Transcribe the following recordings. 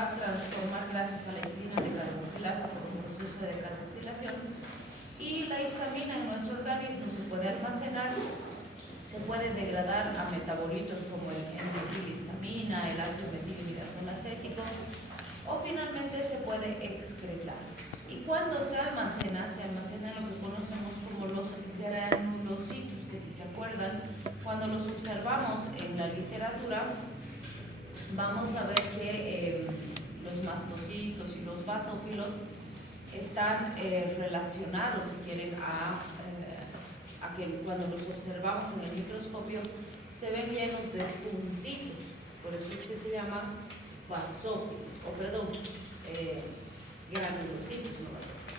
va a transformar gracias a la histamina de carboxilasa por un proceso de carboxilación. Y la histamina en nuestro organismo se puede almacenar, se puede degradar a metabolitos como el N-metilhistamina, el ácido metilimidazono acético, o finalmente se puede excretar. Y cuando se almacena en lo que conocemos como los granulocitos, que si se acuerdan, cuando los observamos en la literatura, vamos a ver que los mastocitos y los basófilos están relacionados, si quieren, a que cuando los observamos en el microscopio se ven llenos de puntitos, por eso es que se llama basófilos, granulocitos, no basófilos.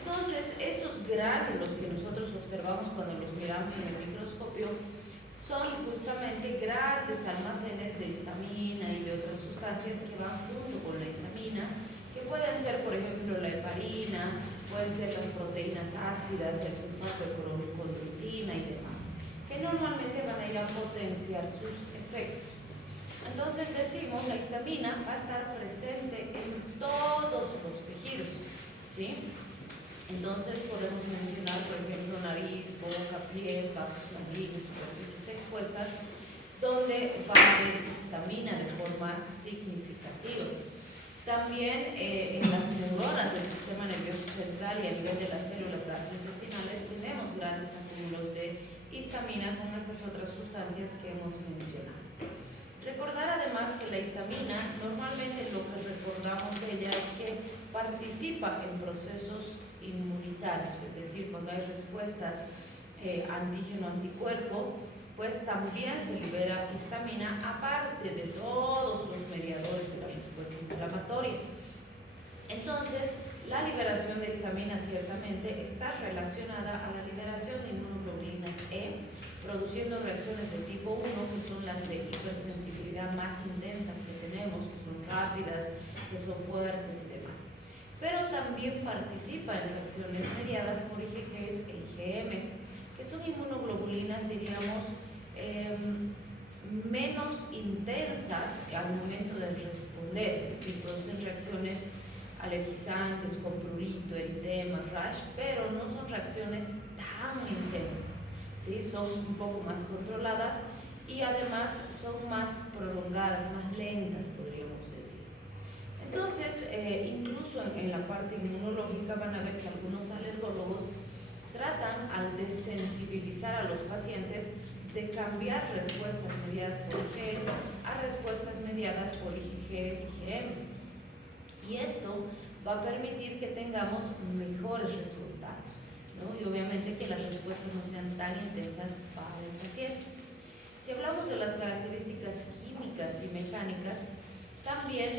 Entonces, esos gránulos que nosotros observamos cuando los miramos en el microscopio son justamente grandes almacenes de histamina y de otras sustancias que van junto con la histamina, que pueden ser, por ejemplo, la heparina, pueden ser las proteínas ácidas, el sulfato de condroitina y demás, que normalmente van a ir a potenciar sus efectos. Entonces decimos, la histamina va a estar presente en todos los tejidos, ¿sí? Entonces podemos mencionar, por ejemplo, nariz, boca, pies, vasos sanguíneos, superficies expuestas, donde va a haber histamina de forma significativa. También en las neuronas del sistema nervioso central y a nivel de las células gastrointestinales tenemos grandes acúmulos de histamina con estas otras sustancias que hemos mencionado. Recordar además que la histamina, normalmente lo que recordamos de ella es que participa en procesos inmunitarios, es decir, cuando hay respuestas antígeno-anticuerpo, pues también se libera histamina, aparte de todos los mediadores de la respuesta inflamatoria. Entonces, la liberación de histamina ciertamente está relacionada a la liberación de inmunoglobulinas E, produciendo reacciones de tipo 1, que son las de hipersensibilidad más intensas que tenemos, que son rápidas, que son fuertes y demás. Pero también participa en reacciones mediadas por IgGs e IgMs, que son inmunoglobulinas, diríamos, menos intensas al momento de responder, es decir, producen reacciones alergizantes con prurito, eritema, rash, pero no son reacciones tan intensas, ¿sí? Son un poco más controladas y además son más prolongadas, más lentas, podríamos decir. Entonces, incluso en la parte inmunológica van a ver que algunos alergólogos tratan al desensibilizar a los pacientes de cambiar respuestas mediadas por IgS a respuestas mediadas por IgGs y IgMs. Y esto va a permitir que tengamos mejores resultados, ¿no? Y obviamente que las respuestas no sean tan intensas para el paciente. Si hablamos de las características químicas y mecánicas, también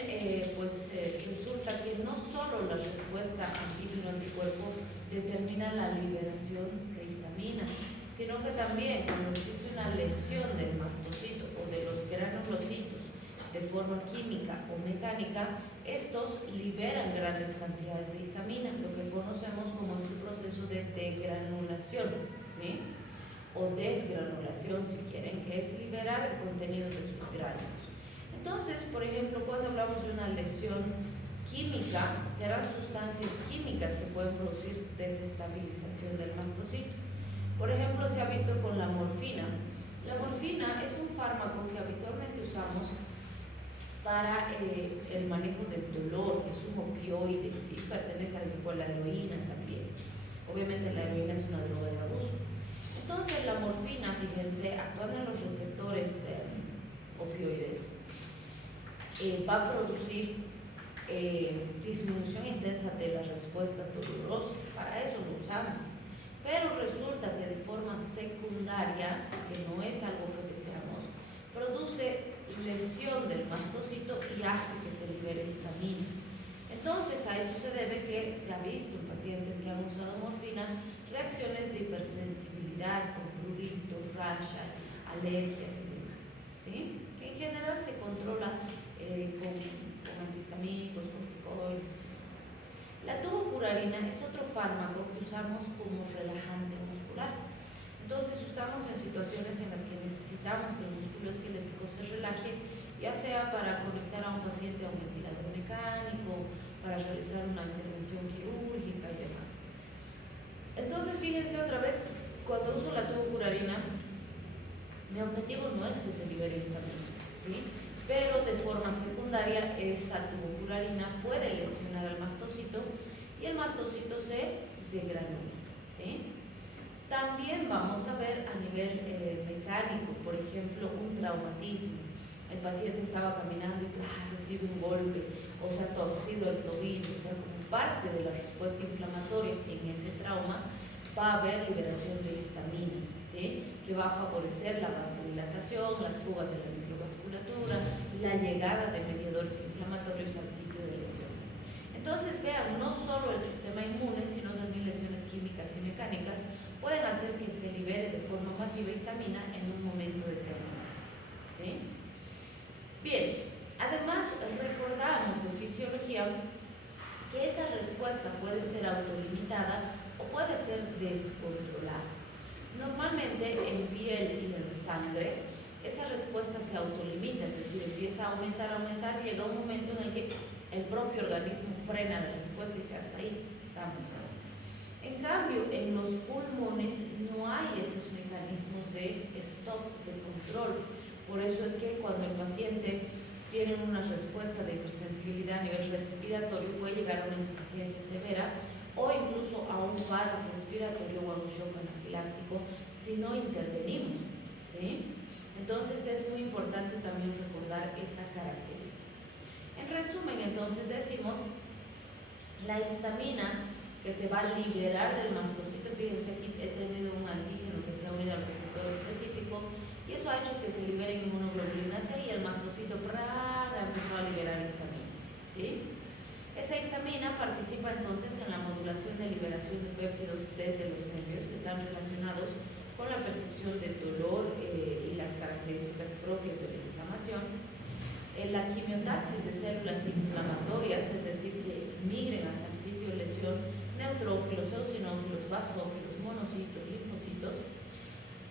resulta que no solo la respuesta antígeno-anticuerpo determina la liberación de histamina, sino que también cuando existe una lesión del mastocito o de los granulocitos de forma química o mecánica, estos liberan grandes cantidades de histamina, lo que conocemos como ese proceso de degranulación, ¿sí? O desgranulación, si quieren, que es liberar el contenido de sus gránulos. Entonces, por ejemplo, cuando hablamos de una lesión química, serán sustancias químicas que pueden producir desestabilización del mastocito. Por ejemplo, se ha visto con la morfina. La morfina es un fármaco que habitualmente usamos para el manejo del dolor, es un opioide, sí, pertenece al grupo de la heroína también. Obviamente la heroína es una droga de abuso. Entonces la morfina, fíjense, actuando en los receptores opioides, va a producir disminución intensa de la respuesta dolorosa. Para eso lo usamos. Pero resulta que de forma secundaria, que no es algo que deseamos, produce lesión del mastocito y hace que se libere histamina. Entonces a eso se debe que se ha visto en pacientes que han usado morfina reacciones de hipersensibilidad con prurito, rash, alergias y demás, ¿sí? Que en general se controla con antihistamínicos, corticoides. La tubocurarina es otro fármaco que usamos como relajante muscular. Entonces usamos en situaciones en las que necesitamos que el músculo esquelético se relaje ya sea para conectar a un paciente a un ventilador mecánico, para realizar una intervención quirúrgica y demás. Entonces, fíjense otra vez, cuando uso la tubocurarina, mi objetivo no es que se libere histamina, ¿sí? Pero de forma secundaria, esa tubocurarina puede lesionar al mastocito y el mastocito se degranula, ¿sí? También vamos a ver a nivel mecánico, por ejemplo, un traumatismo. El paciente estaba caminando y recibe un golpe, o se ha torcido el tobillo, o sea, como parte de la respuesta inflamatoria en ese trauma, va a haber liberación de histamina, ¿sí? Que va a favorecer la vasodilatación, las fugas de la microvasculatura, la llegada de mediadores inflamatorios al sitio de lesión. Entonces, vean, no solo el sistema inmune, sino también lesiones químicas y mecánicas pueden hacer que se libere de forma masiva histamina en un momento determinado, ¿sí? Bien, además recordamos de fisiología que esa respuesta puede ser autolimitada o puede ser descontrolada. Normalmente en piel y en sangre esa respuesta se autolimita, es decir, empieza a aumentar, llega un momento en el que el propio organismo frena la respuesta y dice hasta ahí estamos, ¿no? En cambio, en los pulmones no hay esos mecanismos de stop, de control. Por eso es que cuando el paciente tiene una respuesta de hipersensibilidad a nivel respiratorio, puede llegar a una insuficiencia severa o incluso a un paro respiratorio o a un shock anafiláctico si no intervenimos, ¿sí? Entonces es muy importante también recordar esa característica. En resumen, entonces decimos, la histamina que se va a liberar del mastocito, fíjense aquí he tenido un antígeno que se ha unido al receptor específico y eso ha hecho que se libere inmunoglobulina C y el mastocito ha empezado a liberar histamina, ¿sí? Esa histamina participa entonces en la modulación de liberación de péptidos desde los nervios que están relacionados con la percepción del dolor y las características propias de la inflamación. En la quimiotaxis de células inflamatorias, es decir, que migren hasta el sitio de lesión, neutrófilos, eosinófilos, basófilos, monocitos, linfocitos,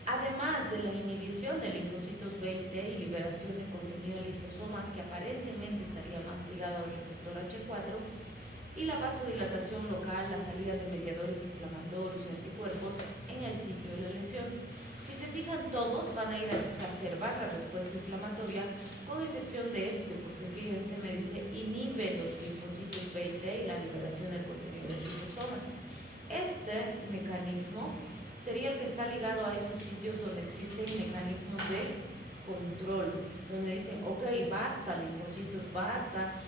además de la inhibición de linfocitos B y T y liberación de contenido de lisosomas que aparentemente estaría más ligado al receptor H4, y la vasodilatación local, la salida de mediadores inflamatorios y anticuerpos en el sitio de la lesión. Si se fijan, todos van a ir a exacerbar la respuesta inflamatoria, con excepción de este, porque fíjense, me dice inhibe los linfocitos B y T y la liberación del contenido de lisosomas. Este mecanismo sería el que está ligado a esos sitios donde existen mecanismos de control, donde dicen, ok, basta linfocitos, basta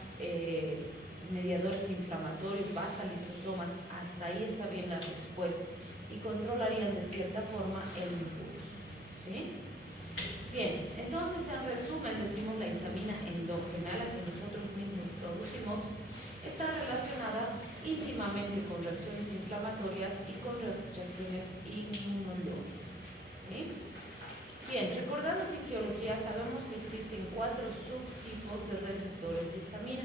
mediadores inflamatorios, basta lisosomas, hasta ahí está bien la respuesta y controlarían de cierta forma el impulso, ¿sí? Bien, entonces en resumen decimos la histamina endógena, la que nosotros mismos producimos, está relacionada íntimamente con reacciones inflamatorias y con reacciones inmunológicas, ¿sí? Bien, recordando fisiología, sabemos que existen 4 subtipos de receptores de histamina: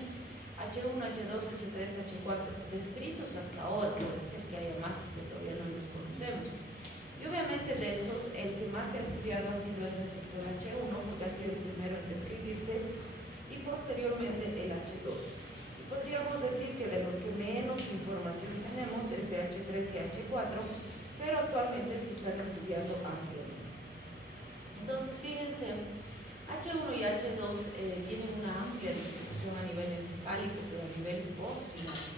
H1, H2, H3, H4, descritos hasta ahora, puede ser que haya más que todavía no los conocemos. Y obviamente de estos, el que más se ha estudiado ha sido el receptor H1, porque ha sido el primero en describirse, y posteriormente el H2. Y podríamos decir que de los que menos información tenemos es de H3 y H4, pero actualmente se están estudiando ampliamente. Entonces, fíjense, H1 y H2 tienen una amplia distribución a nivel encefálico, pero a nivel postsinóptico.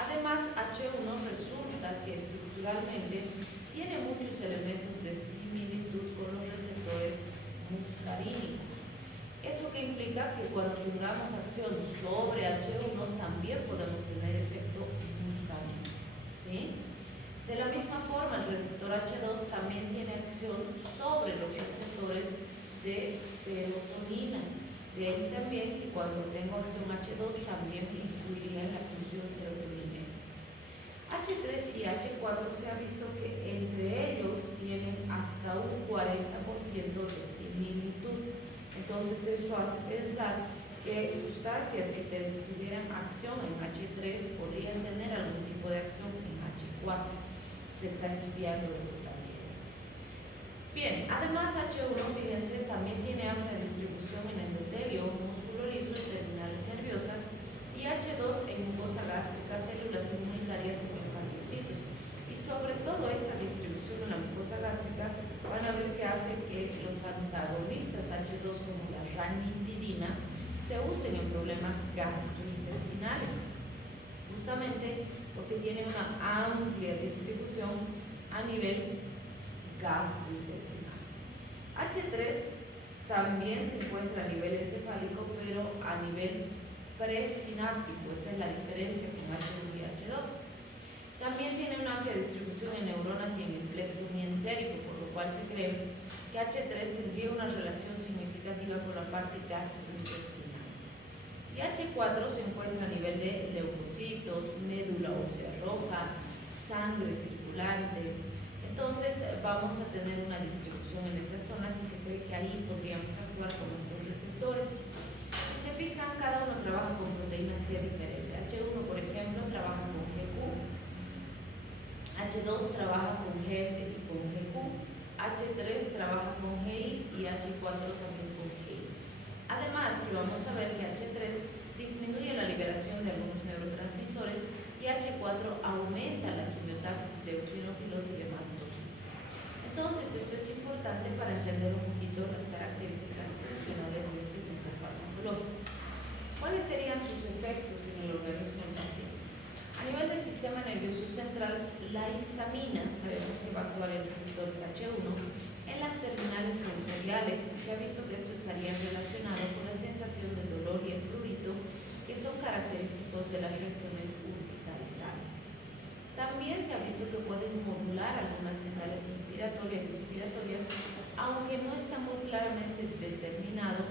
Además, H1 resulta que estructuralmente tiene muchos elementos de similitud con los receptores muscarínicos. Eso que implica que cuando tengamos acción sobre H1 también podemos tener efecto muscarínico, ¿sí? De la misma forma, el receptor H2 también tiene acción sobre los receptores de serotonina. De ahí también que cuando tengo acción H2 también influiría en la función serotoninérgica. H3 y H4 se ha visto que entre ellos tienen hasta un 40% de similitud. Entonces esto hace pensar que sustancias que tuvieran acción en H3 podrían tener algún tipo de acción en H4. Se está estudiando esto también. Bien, además H1, fíjense, también tiene amplia distribución en endotelio, músculo liso y terminales nerviosas, y H2 en mucosa gástrica, células inmunitarias y linfocitos. Y sobre todo esta distribución en la mucosa gástrica van a ver que hace que los antagonistas H2 como la ranitidina se usen en problemas gastrointestinales, justamente porque tiene una amplia distribución a nivel gastrointestinal. H3 también se encuentra a nivel encefálico, pero a nivel presináptico. Esa es la diferencia con H1 y H2. También tiene una amplia distribución en neuronas y en el plexo mientérico, por lo cual se cree que H3 tendría una relación significativa con la parte gastrointestinal. Y H4 se encuentra a nivel de leucocitos, médula ósea roja, sangre circulante. Entonces vamos a tener una distribución en esas zonas y se cree que ahí podríamos actuar con nuestros receptores. Si se fijan, cada uno trabaja con proteínas G diferentes. H1, por ejemplo, trabaja con GQ, H2 trabaja con GS y con GQ, H3 trabaja con GI y H4 también con GI. Además, que vamos a ver que H3 disminuye la liberación de algunos neurotransmisores y H4 aumenta la quimiotaxis de eosinófilos y demás tóxicos. Entonces, esto es importante para entender un poquito las características funcionales de este grupo farmacológico. ¿Cuáles serían sus efectos en el organismo del paciente? A nivel del sistema nervioso central, la histamina, sabemos que va a actuar en receptores H1, en las terminales sensoriales, se ha visto que esto estaría relacionado con la sensación de dolor y el prurito, que son característicos de las reacciones urticarizables. También se ha visto que pueden modular algunas señales inspiratorias y expiratorias, aunque no está muy claramente determinado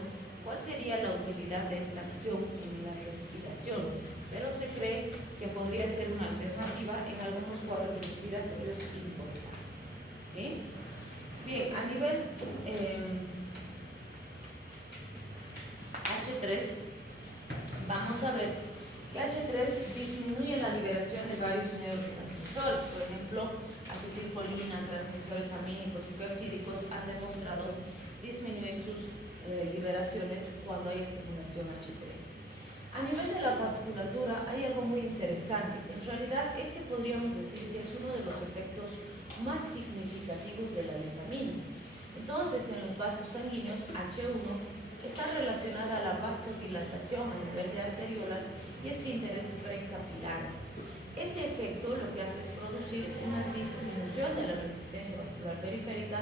cuál sería la utilidad de esta acción en la respiración, pero se cree que podría ser una alternativa en algunos cuadros respiratorios importantes. ¿Sí? Bien, a nivel H3, vamos a ver que H3 disminuye la liberación de varios neurotransmisores, por ejemplo, acetilcolina, transmisores amínicos y peptídicos han demostrado disminuir sus liberaciones cuando hay estimulación H3. A nivel de la vasculatura hay algo muy interesante. En realidad, este podríamos decir que es uno de los efectos más significativos de la histamina. Entonces, en los vasos sanguíneos, H1 está relacionada a la vasodilatación a nivel de arteriolas y esfínteres precapilares. Ese efecto lo que hace es producir una disminución de la resistencia vascular periférica,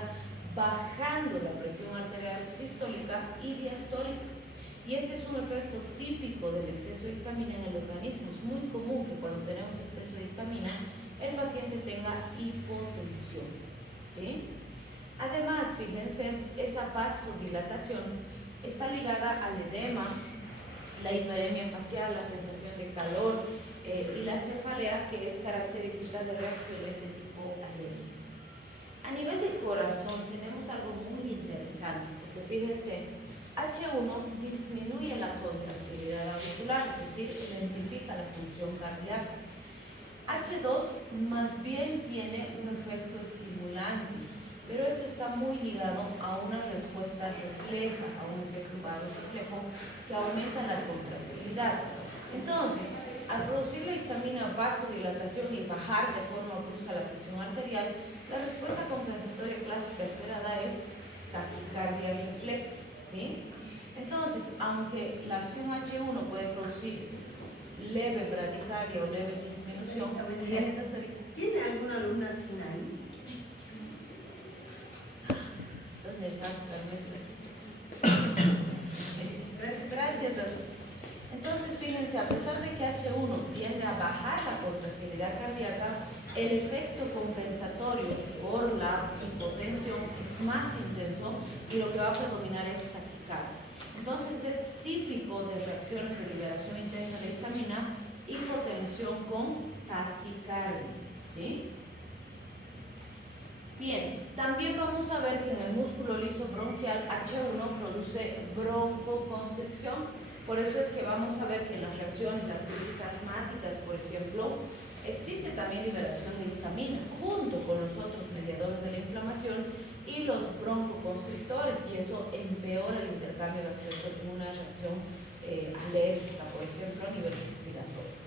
bajando la presión arterial sistólica y diastólica. Y este es un efecto típico del exceso de histamina en el organismo. Es muy común que cuando tenemos exceso de histamina, el paciente tenga hipotensión. ¿Sí? Además, fíjense, esa vasodilatación está ligada al edema, la hiperemia facial, la sensación de calor y la cefalea, que es característica de reacciones de tipo alérgico. A nivel de corazón tenemos algo muy interesante, porque fíjense, H1 disminuye la contractilidad auricular, es decir, identifica la función cardíaca. H2 más bien tiene un efecto estimulante, pero esto está muy ligado a una respuesta refleja, a un efecto varoreflejo que aumenta la contractilidad. Entonces, al producir la histamina, vasodilatación y bajar de forma brusca la presión arterial, la respuesta compensatoria clásica esperada es taquicardia refleja. ¿Sí? Entonces, aunque la acción H1 puede producir leve bradicardia o leve disminución, ¿tiene alguna alumna sin ahí? ¿Dónde está? Gracias, doctor. Entonces, fíjense, a pesar de que H1 tiende a bajar la contractilidad cardíaca, el efecto compensatorio por la hipotensión es más intenso y lo que va a predominar es taquicardia. Entonces, es típico de reacciones de liberación intensa de histamina, hipotensión con taquicardia. ¿Sí? Bien, también vamos a ver que en el músculo liso bronquial H1 produce broncoconstricción. Por eso es que vamos a ver que en las reacciones, las crisis asmáticas, por ejemplo, existe también liberación de histamina junto con los otros mediadores de la inflamación y los broncoconstrictores, y eso empeora el intercambio gaseoso en una reacción alérgica, por ejemplo, a nivel respiratorio.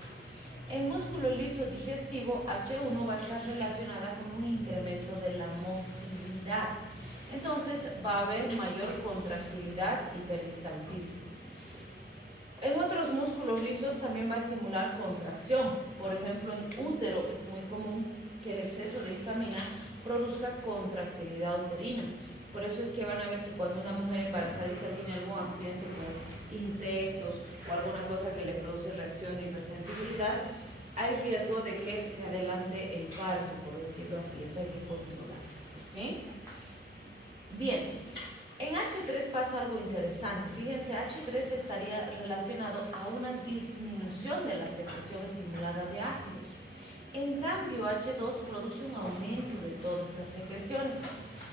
En músculo liso digestivo, H1 va a estar relacionada con un incremento de la motilidad. Entonces va a haber mayor contractilidad y peristaltismo. En otros músculos lisos también va a estimular contracción. Por ejemplo, en útero es muy común que el exceso de histamina produzca contractilidad uterina. Por eso es que van a ver que cuando una mujer embarazadita tiene algún accidente con insectos o alguna cosa que le produce reacción de hipersensibilidad, hay riesgo de que se adelante el parto, por decirlo así. Eso hay que controlar. ¿Sí? Bien, en H3 pasa algo interesante. Fíjense, H3 estaría relacionado a una disminución de la secreción estimulada de ácidos. En cambio, H2 produce un aumento de todas las secreciones.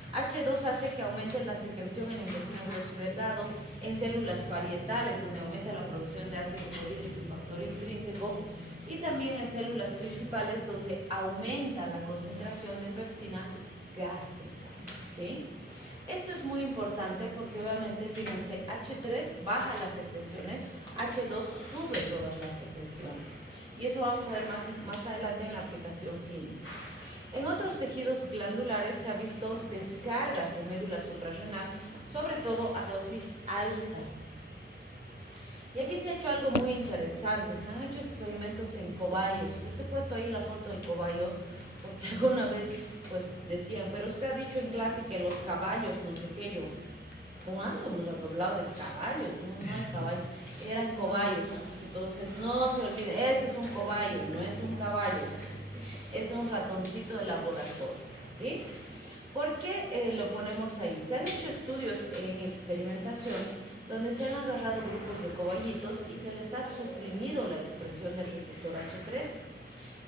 H2 hace que aumente la secreción en el vecino grueso delgado, en células parietales, donde aumenta la producción de ácido clorhídrico y factor intrínseco, y también en células principales, donde aumenta la concentración de pepsina gástrica. ¿Sí? Esto es muy importante porque obviamente, fíjense, H3 baja las secreciones, H2 sube todas las secreciones. Y eso vamos a ver más adelante en la aplicación clínica. En otros tejidos glandulares se ha visto descargas de médula suprarrenal, sobre todo a dosis altas. Y aquí se ha hecho algo muy interesante. Se han hecho experimentos en cobayos. Les he puesto ahí la foto del cobayo porque alguna vez pues decían, pero usted ha dicho en clase que los caballos, no sé qué, yo, ¿cuándo nos han hablado de caballos? No hay caballos, eran cobayos. Entonces no se olvide, ese es un cobayo, no es un caballo, es un ratoncito de laboratorio, ¿sí? ¿Por qué lo ponemos ahí? Se han hecho estudios en experimentación donde se han agarrado grupos de cobayitos y se les ha suprimido la expresión del receptor H3.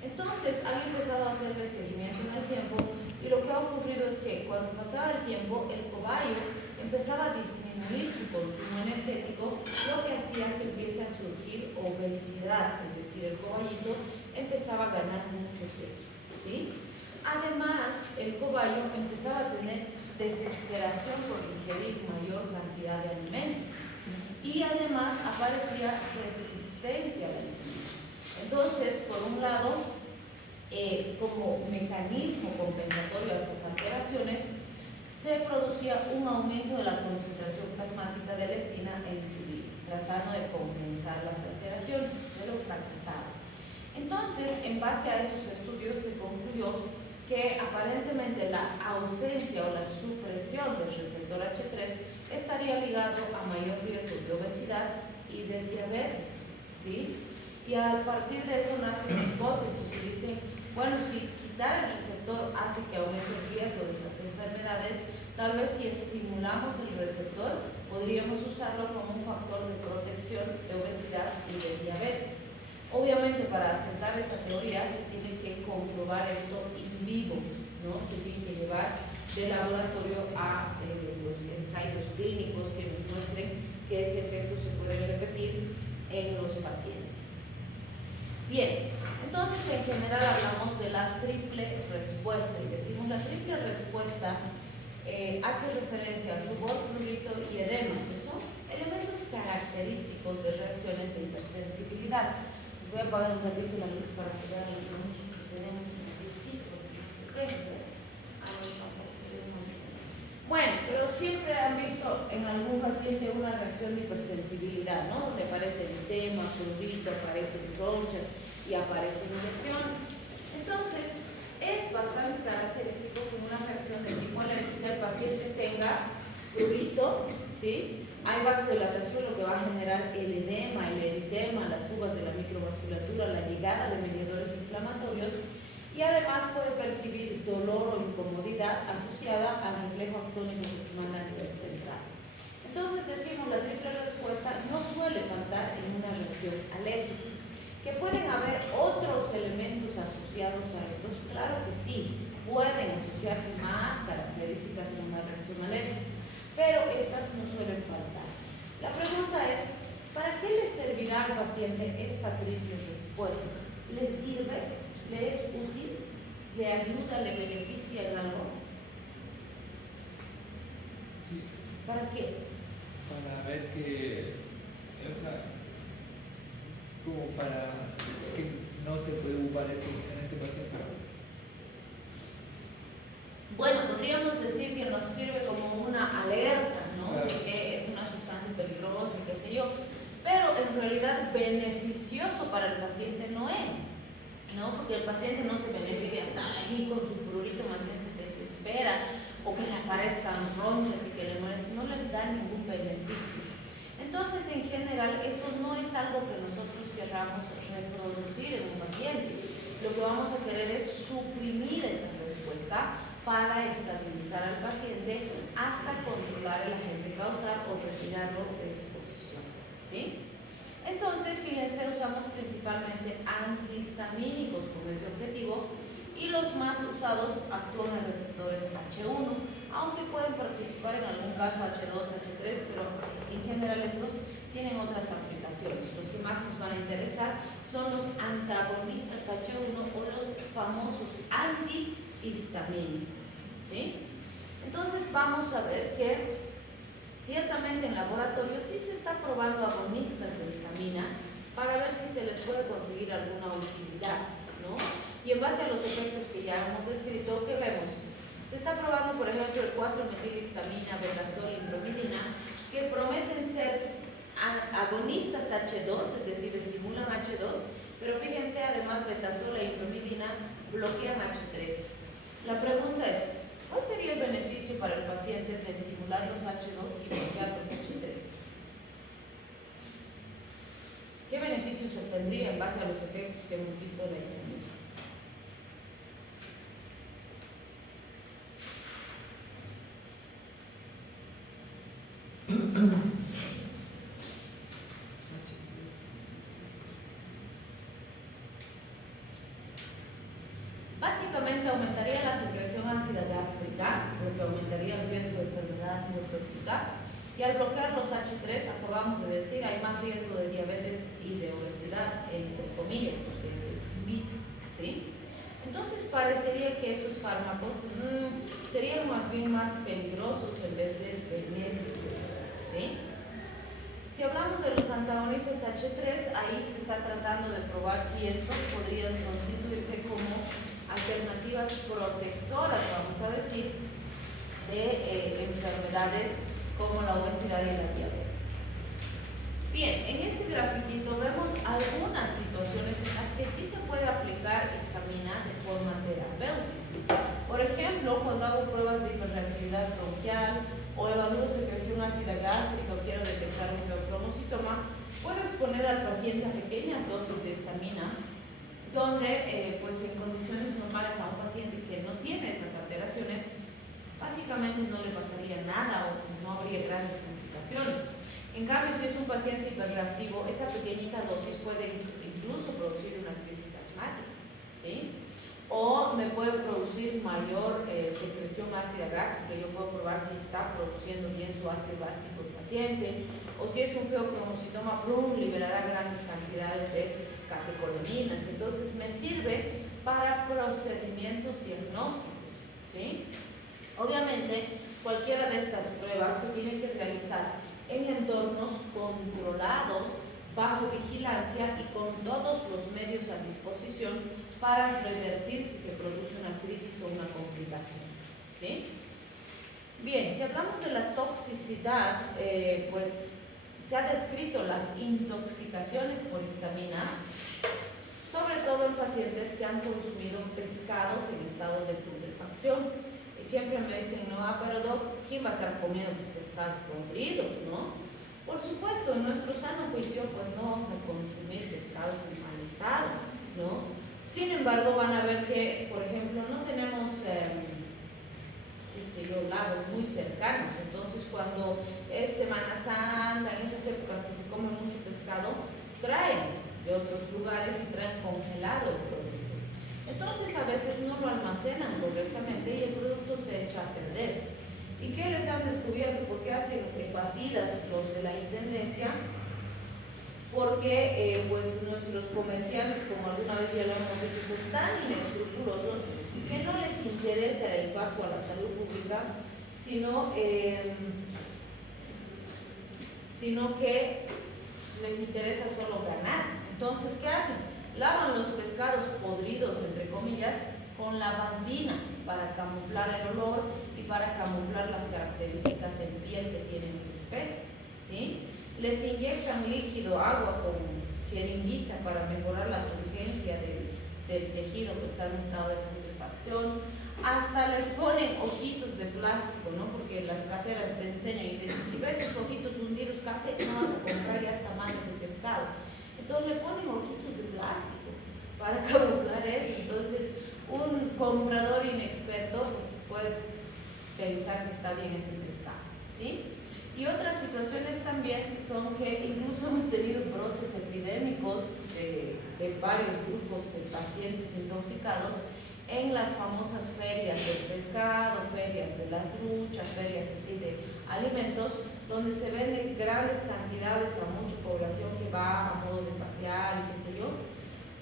Entonces han empezado a hacerle seguimiento en el tiempo y lo que ha ocurrido es que cuando pasaba el tiempo el cobayo empezaba a disminuir su consumo energético, lo que hacía que empiece a surgir obesidad, es decir, el cobayito empezaba a ganar mucho peso, ¿sí? Además, el cobayo empezaba a tener desesperación por ingerir mayor cantidad de alimentos y además aparecía resistencia a la insulina. Entonces, por un lado, como mecanismo compensatorio a estas alteraciones, se producía un aumento de la concentración plasmática de leptina e insulina, tratando de compensar las alteraciones, pero fracasaba. Entonces, en base a esos estudios, se concluyó que aparentemente la ausencia o la supresión del receptor H3 estaría ligado a mayor riesgo de obesidad y de diabetes, ¿sí? Y a partir de eso nace una hipótesis y dicen, bueno, si quitar el receptor hace que aumente el riesgo de estas enfermedades, tal vez si estimulamos el receptor, podríamos usarlo como un factor de protección de obesidad y de diabetes. Obviamente, para aceptar esta teoría se tiene que comprobar esto in vivo, ¿no? Se tiene que llevar del laboratorio a pues, ensayos clínicos que nos muestren que ese efecto se puede repetir en los pacientes. Bien, entonces en general hablamos de la triple respuesta y decimos la triple respuesta hace referencia al rubor, prurito y edema, que son elementos característicos de reacciones de hipersensibilidad. Les voy a apagar un ratito la luz para que vean las manchas que tenemos en el dibujito, porque no se ve. Bueno, pero siempre han visto en algún paciente una reacción de hipersensibilidad, ¿no? Donde aparece edema, prurito, aparecen ronchas y aparecen lesiones. Entonces, es bastante característico que una reacción de tipo alérgica el paciente tenga prurito, ¿sí? Hay vasodilatación, lo que va a generar el edema, el eritema, las fugas de la microvasculatura, la llegada de mediadores inflamatorios y además puede percibir dolor o incomodidad asociada al reflejo axónico que se manda a nivel central. Entonces decimos, la triple respuesta no suele faltar en una reacción alérgica. ¿Que pueden haber otros elementos asociados a estos? Claro que sí, pueden asociarse más características en una reacción alérgica, pero estas no suelen faltar. La pregunta es, ¿para qué le servirá al paciente esta triple respuesta? ¿Le sirve? ¿Le es útil? ¿Le ayuda? ¿Le beneficia en algo? Sí. ¿Para qué? Para ver que, o sea, como para decir que no se puede ocupar eso en ese paciente. Bueno, podríamos decir que nos sirve como una alerta, ¿no? Claro. De que es una sustancia peligrosa y qué sé yo, pero en realidad beneficioso para el paciente no es, ¿no? Porque el paciente no se beneficia, está ahí con su prurito, más bien se desespera, o que le aparezcan ronchas y que le moleste, no le da ningún beneficio. Entonces, en general, eso no es algo que nosotros queramos reproducir en un paciente. Lo que vamos a querer es suprimir esa respuesta para estabilizar al paciente hasta controlar el agente causal o retirarlo de exposición, ¿sí? Entonces, fíjense, usamos principalmente antihistamínicos con ese objetivo y los más usados actúan en receptores H1, aunque pueden participar en algún caso H2, H3, pero en general estos tienen otras aplicaciones. Los que más nos van a interesar son los antagonistas H1 o los famosos antihistamínicos, ¿sí? Entonces vamos a ver que ciertamente en laboratorio sí se está probando agonistas de histamina para ver si se les puede conseguir alguna utilidad, ¿no? Y en base a los efectos que ya hemos descrito, ¿qué vemos? Se está probando, por ejemplo, el 4-metilhistamina, betasol y bromidina, que prometen ser agonistas H2, es decir, estimulan H2, pero fíjense, además betasol e bromidina bloquean H3. La pregunta es, ¿cuál sería el beneficio para el paciente de estimular los H2 y bloquear los H3? ¿Qué beneficios se obtendría en base a los efectos que hemos visto en la histamina? Básicamente aumentaría la secreción ácida gástrica, lo que aumentaría el riesgo de enfermedad ácido-péptica, y al bloquear los H3, acabamos de decir, hay más riesgo de diabetes y de obesidad, entre comillas, porque eso es mito, ¿sí? Entonces parecería que esos fármacos serían más bien más peligrosos en vez de benéficos, ¿sí? Si hablamos de los antagonistas H3, ahí se está tratando de probar si estos podrían constituirse como alternativas protectoras, vamos a decir, de enfermedades como la obesidad y la diabetes. Bien, en este grafiquito vemos algunas situaciones en las que sí se puede aplicar histamina de forma terapéutica. Por ejemplo, cuando hago pruebas de hiperreactividad bronquial o evalúo secreción ácida gástrica o quiero detectar un feocromocitoma, puedo exponer al paciente a pequeñas dosis de histamina, donde pues en condiciones normales a un paciente que no tiene estas alteraciones, básicamente no le pasaría nada o no habría grandes complicaciones. En cambio, si es un paciente hiperreactivo, esa pequeñita dosis puede incluso producir una crisis asmática, ¿sí? O me puede producir mayor secreción ácida gástrica. Yo puedo probar si está produciendo bien su ácido gástrico el paciente, o si es un feocromocitoma, liberará grandes cantidades de catecolaminas. Entonces me sirve para procedimientos diagnósticos, ¿sí? Obviamente, cualquiera de estas pruebas se tiene que realizar en entornos controlados, bajo vigilancia y con todos los medios a disposición para revertir si se produce una crisis o una complicación, ¿sí? Bien, si hablamos de la toxicidad, pues se ha descrito las intoxicaciones por histamina, sobre todo en pacientes que han consumido pescados en estado de putrefacción. Y siempre me dicen, no, pero doc, ¿quién va a estar comiendo los pescados podridos, no? Por supuesto, en nuestro sano juicio, pues no vamos a consumir pescados en mal estado, ¿no? Sin embargo, van a ver que, por ejemplo, no tenemos lagos muy cercanos. Entonces, cuando es Semana Santa, en esas épocas que se come mucho pescado, traen de otros lugares y traen congelado el producto. Entonces, a veces no lo almacenan correctamente y el producto se echa a perder. ¿Y qué les han descubierto? ¿Por qué hacen batidas los de la intendencia? Porque pues nuestros comerciantes, como alguna vez ya lo hemos dicho, son tan inescrupulosos que no les interesa el impacto a la salud pública, sino que les interesa solo ganar. Entonces, ¿qué hacen? Lavan los pescados podridos, entre comillas, con lavandina para camuflar el olor y para camuflar las características en piel que tienen sus peces, ¿sí? Les inyectan líquido, agua con jeringuita para mejorar la turgencia del tejido que está en estado de putrefacción. Hasta les ponen ojitos de plástico, ¿no? Porque las caseras te enseñan y te dicen, si ves esos ojitos hundidos casi no vas a comprar ya hasta mal ese pescado. Entonces le ponen ojitos de plástico para camuflar eso. Entonces un comprador inexperto pues puede pensar que está bien ese pescado, ¿sí? Y otras situaciones también son que incluso hemos tenido brotes epidémicos de varios grupos de pacientes intoxicados en las famosas ferias del pescado, ferias de la trucha, ferias así de alimentos, donde se venden grandes cantidades a mucha población que va a modo de pasear y qué sé yo.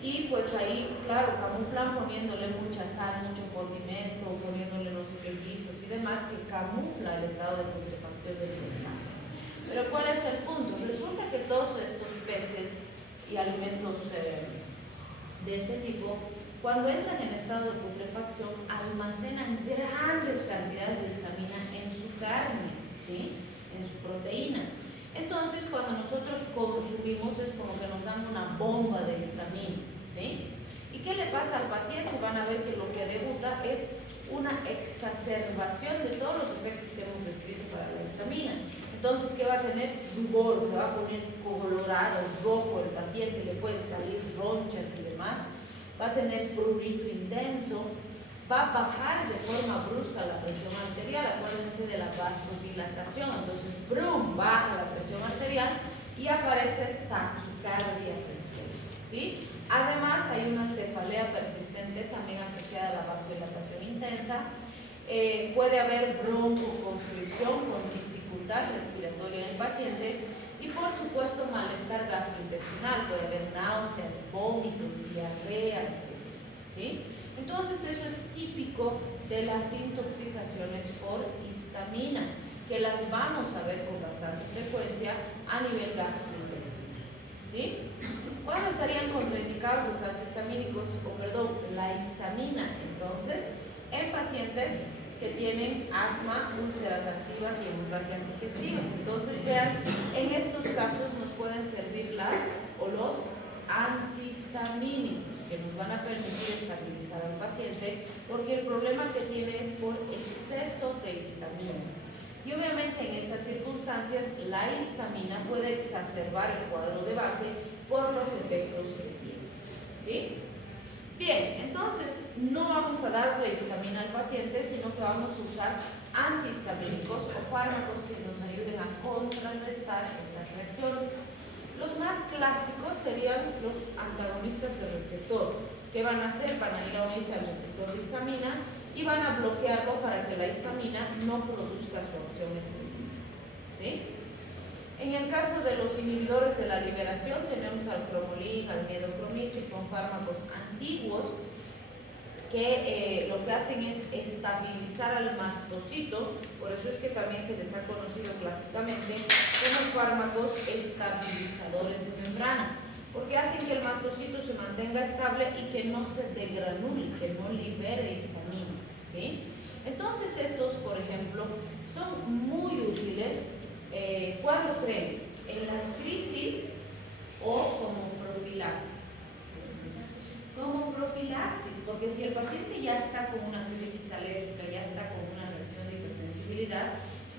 Y pues ahí, claro, camuflan poniéndole mucha sal, mucho condimento, poniéndole no sé qué guisos y demás, que camufla el estado de putrefacción del pescado. Pero ¿cuál es el punto? Resulta que todos estos peces y alimentos de este tipo, cuando entran en estado de putrefacción, almacenan grandes cantidades de histamina en su carne, ¿sí? En su proteína. Entonces, cuando nosotros consumimos es como que nos dan una bomba de histamina, ¿sí? ¿Y qué le pasa al paciente? Van a ver que lo que debuta es una exacerbación de todos los efectos que hemos descrito para la histamina. Entonces, ¿qué va a tener? Rubor, se va a poner colorado, rojo el paciente, le puede salir ronchas y demás. Va a tener prurito intenso, va a bajar de forma brusca la presión arterial, acuérdense de la vasodilatación, entonces ¡brum!, baja la presión arterial y aparece taquicardia periférica, ¿sí? Además hay una cefalea persistente también asociada a la vasodilatación intensa, puede haber broncoconstricción con dificultad respiratoria en el paciente y por supuesto malestar gastrointestinal, puede haber náuseas, vómitos, diarrea, etc., ¿sí? Entonces eso es típico de las intoxicaciones por histamina, que las vamos a ver con bastante frecuencia a nivel gastrointestinal, ¿sí? ¿Cuándo estarían contraindicados los antihistamínicos, la histamina? Entonces, en pacientes que tienen asma, úlceras activas y hemorragias digestivas. Entonces, vean, en estos casos nos pueden servir las o los antihistamínicos, que nos van a permitir estabilizar al paciente, porque el problema que tiene es por exceso de histamina. Y obviamente en estas circunstancias la histamina puede exacerbar el cuadro de base por los efectos que tiene, ¿sí? Bien, entonces no vamos a darle histamina al paciente, sino que vamos a usar antihistamínicos o fármacos que nos ayuden a contrarrestar estas reacciones. Los más clásicos serían los antagonistas del receptor. ¿Qué van a hacer? Van a ir a unirse al receptor de histamina y van a bloquearlo para que la histamina no produzca su acción específica, ¿sí? En el caso de los inhibidores de la liberación tenemos al cromolin, al nedocromil, que son fármacos antiguos que lo que hacen es estabilizar al mastocito, por eso es que también se les ha conocido clásicamente como fármacos estabilizadores de membrana, porque hacen que el mastocito se mantenga estable y que no se degranule, que no libere histamina, ¿sí? Entonces estos, por ejemplo, son muy útiles ¿cuándo creen? En las crisis o como profilaxis. Como profilaxis, porque si el paciente ya está con una crisis alérgica, ya está con una reacción de hipersensibilidad,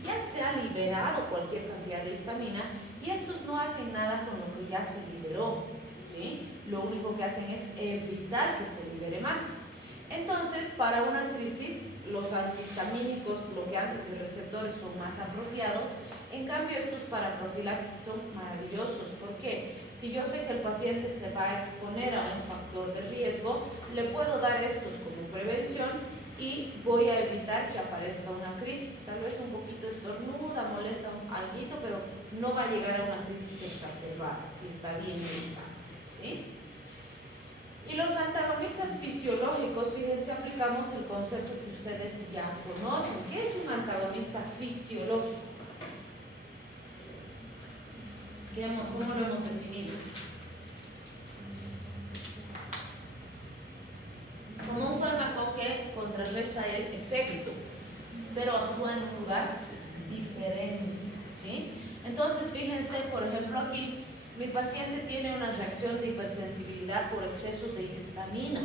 ya se ha liberado cualquier cantidad de histamina y estos no hacen nada con lo que ya se liberó, ¿sí? Lo único que hacen es evitar que se libere más. Entonces, para una crisis, los antihistamínicos bloqueantes de receptores son más apropiados. En cambio, estos para profilaxis son maravillosos. ¿Por qué? Si yo sé que el paciente se va a exponer a un factor de riesgo, le puedo dar estos como prevención y voy a evitar que aparezca una crisis. Tal vez un poquito estornuda, molesta algo, pero no va a llegar a una crisis exacerbada si está bien medicado, ¿sí? Y los antagonistas fisiológicos, fíjense, aplicamos el concepto que ustedes ya conocen. ¿Qué es un antagonista fisiológico? ¿Cómo lo hemos definido? Como un fármaco que contrarresta el efecto, pero actúa en un lugar diferente, ¿sí? Entonces, fíjense, por ejemplo, aquí mi paciente tiene una reacción de hipersensibilidad por exceso de histamina.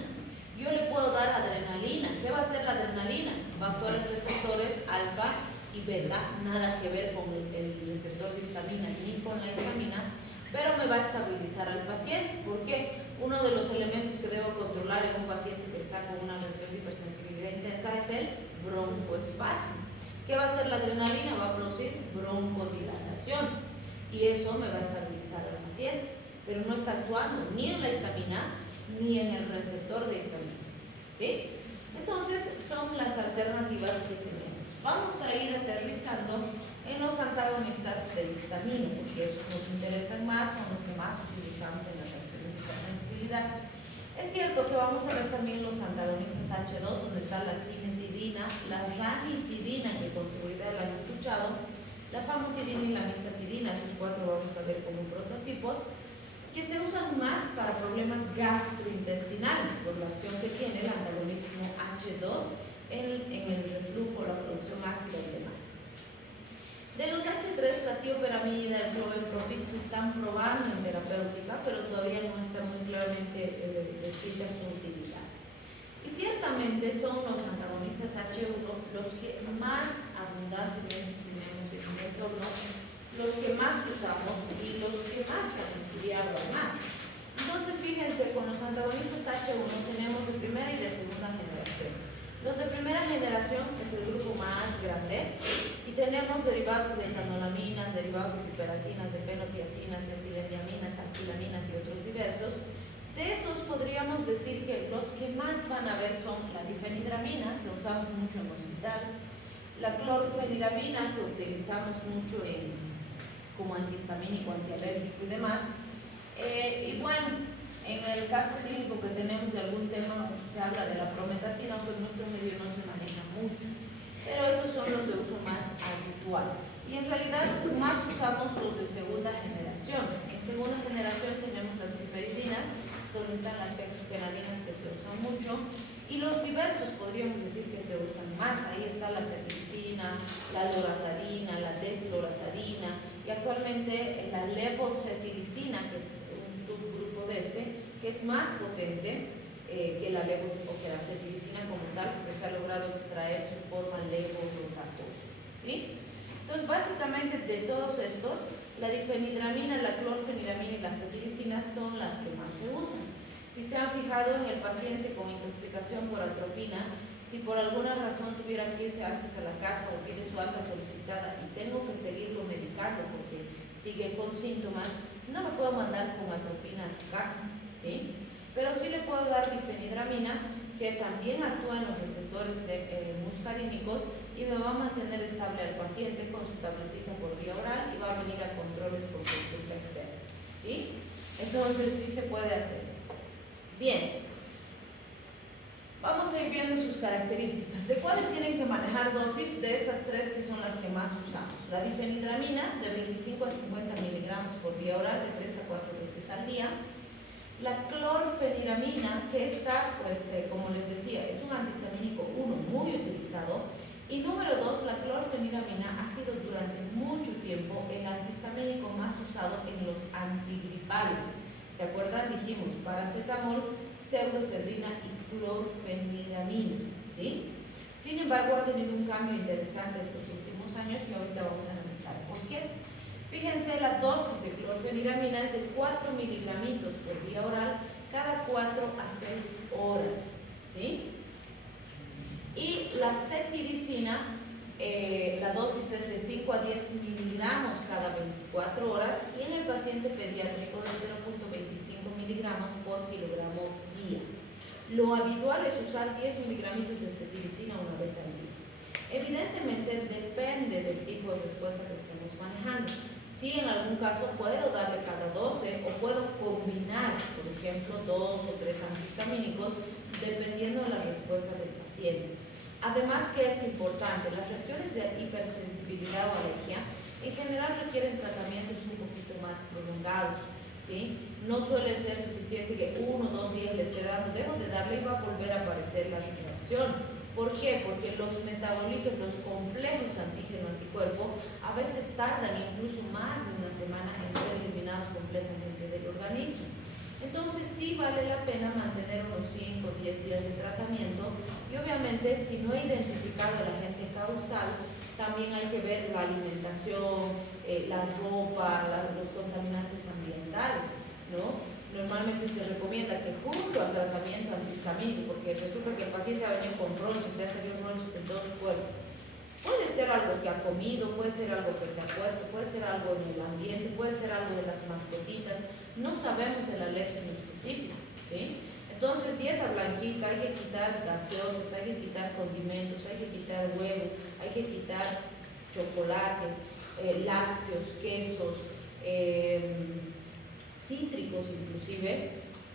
Yo le puedo dar adrenalina. ¿Qué va a hacer la adrenalina? Va a actuar en receptores alfa y beta, nada que ver con el receptor de histamina ni con la histamina, pero me va a estabilizar al paciente. ¿Por qué? Uno de los elementos que debo controlar en un paciente que está con una reacción de hipersensibilidad intensa es el broncoespasmo. ¿Qué va a hacer la adrenalina? Va a producir broncodilatación y eso me va a estabilizar al paciente, pero no está actuando ni en la histamina ni en el receptor de histamina, ¿sí? Entonces son las alternativas que tenemos. Vamos a ir aterrizando en los antagonistas de histamina, porque esos nos interesan más, son los que más utilizamos en las reacciones de hipersensibilidad. Es cierto que vamos a ver también los antagonistas H2, donde está la cimetidina, la ranitidina, que con seguridad la han escuchado, la famotidina y la nisatidina. Esos cuatro vamos a ver como prototipos, que se usan más para problemas gastrointestinales, por la acción que tiene el antagonismo H2 en el reflujo, la producción ácida y demás. De los H3, la tioperamida, el clovenpropid se están probando en terapéutica, pero todavía no está muy claramente descrita su utilidad. Y ciertamente son los antagonistas H1 los que más abundantemente tenemos en el entorno, los que más usamos y los que más se han estudiado además. Entonces, fíjense, con los antagonistas H1 tenemos de primera y de segunda generación. Los de primera generación es el grupo más grande y tenemos derivados de etanolaminas, derivados de piperacinas, de fenotiacinas, etilendiaminas, alquilaminas y otros diversos. De esos podríamos decir que los que más van a ver son la difenidramina, que usamos mucho en hospital, la clorfeniramina, que utilizamos mucho como antihistamínico, antialérgico y demás. Y bueno, en el caso clínico que tenemos de algún tema, se habla de la prometacina, aunque en nuestro medio no se maneja mucho. Pero esos son los de uso más habitual. Y en realidad más usamos los de segunda generación. En segunda generación tenemos las piperidinas, donde están las fexofenadinas que se usan mucho, y los diversos podríamos decir que se usan más. Ahí está la cetiricina, la loratadina, la desloratadina, y actualmente la levocetiricina, que es un subgrupo de que es más potente que la cetiricina como tal, porque se ha logrado extraer su forma levorotatoria, ¿sí? Entonces, básicamente de todos estos, la difenidramina, la clorfeniramina y la cetiricina son las que más se usan. Si se han fijado en el paciente con intoxicación por atropina, si por alguna razón tuviera que irse antes a la casa o pide su alta solicitada y tengo que seguirlo medicando porque sigue con síntomas, no me puedo mandar con atropina a su casa, ¿sí? Pero sí le puedo dar difenidramina, que también actúa en los receptores muscarínicos y me va a mantener estable al paciente con su tabletita por vía oral y va a venir a controles por consulta externa, ¿sí? Entonces sí se puede hacer. Bien, vamos a ir viendo sus características. ¿De cuáles tienen que manejar dosis? De estas tres que son las que más usamos. La difenidramina de 25 a 50 miligramos por vía oral de 3 a 4 veces al día. La clorfeniramina, que esta, pues como les decía, es un antihistamínico 1 muy utilizado, y número 2, la clorfeniramina ha sido durante mucho tiempo el antihistamínico más usado en los antigripales. ¿Se acuerdan? Dijimos paracetamol, pseudoefedrina y clorfeniramina, ¿sí? Sin embargo, ha tenido un cambio interesante estos últimos años y ahorita vamos a analizar por qué. Fíjense, la dosis de clorfeniramina es de 4 miligramitos por vía oral cada 4 a 6 horas, ¿sí? Y la cetiricina, la dosis es de 5 a 10 miligramos cada 24 horas y en el paciente pediátrico de 0.25 miligramos por kilogramo día. Lo habitual es usar 10 miligramitos de cetiricina una vez al día. Evidentemente depende del tipo de respuesta que estemos manejando. Si en algún caso puedo darle cada 12 o puedo combinar, por ejemplo, 2 o 3 antihistamínicos dependiendo de la respuesta del paciente. Además, que es importante, las reacciones de hipersensibilidad o alergia en general requieren tratamientos un poquito más prolongados, ¿sí? No suele ser suficiente que 1 o 2 días le esté dando, dejo de darle y va a volver a aparecer la reacción. ¿Por qué? Porque los metabolitos, los complejos antígeno-anticuerpo, a veces tardan incluso más de una semana en ser eliminados completamente del organismo. Entonces sí vale la pena mantener unos 5 o 10 días de tratamiento y obviamente si no he identificado el agente causal, también hay que ver la alimentación, la ropa, los contaminantes ambientales, ¿no? Normalmente se recomienda que junto al tratamiento antihistamínico, porque resulta que el paciente ha venido con ronchas, le ha salido ronchas en todo su cuerpo. Puede ser algo que ha comido, puede ser algo que se ha puesto, puede ser algo en el ambiente, puede ser algo de las mascotitas. No sabemos el alérgeno específico, ¿sí? Entonces, dieta blanquita, hay que quitar gaseosas, hay que quitar condimentos, hay que quitar huevo, hay que quitar chocolate, lácteos, quesos, cítricos inclusive,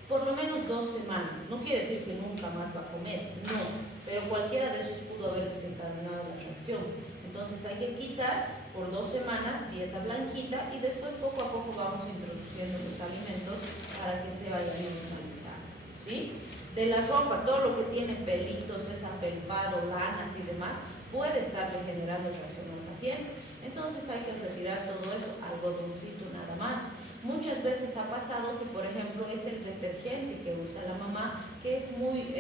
por lo menos 2 semanas. No quiere decir que nunca más va a comer, no, pero cualquiera de esos pudo haber desencadenado la reacción. Entonces hay que quitar por 2 semanas dieta blanquita y después poco a poco vamos introduciendo los alimentos para que se vayan normalizando, ¿sí? De la ropa, todo lo que tiene pelitos, es afelpado, lanas y demás, puede estarle generando reacción al paciente. Entonces hay que retirar todo eso, algodoncito nada más. Muchas veces ha pasado que, por ejemplo, es el detergente que usa la mamá, que es muy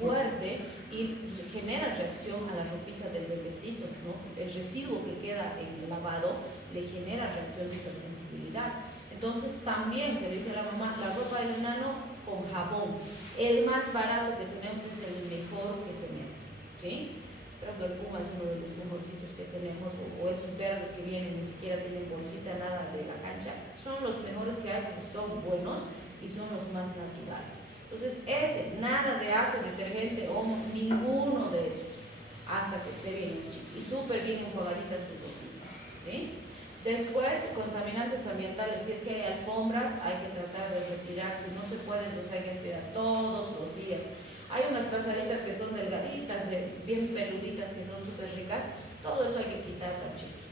fuerte y genera reacción a la ropita del bebecito, ¿no? El residuo que queda en el lavado le genera reacción de hipersensibilidad. Entonces también se le dice a la mamá, la ropa del enano con jabón. El más barato que tenemos es el mejor que tenemos, ¿sí? Creo que el Puma es uno de los mejorcitos que tenemos, o esos verdes que vienen, ni siquiera tienen bolsita, nada de la cancha, son los mejores que hay, porque son buenos y son los más naturales. Entonces ese, nada de ácido, detergente, Omo, ninguno de esos, hasta que esté bien hecho y súper bien enjuagadita su ropita, ¿sí? Después, contaminantes ambientales, si es que hay alfombras, hay que tratar de retirar, si no se puede, entonces hay que aspirar todos los días. Hay unas frazaditas que son delgaditas, bien peluditas, que son súper ricas. Todo eso hay que quitar para chiqui,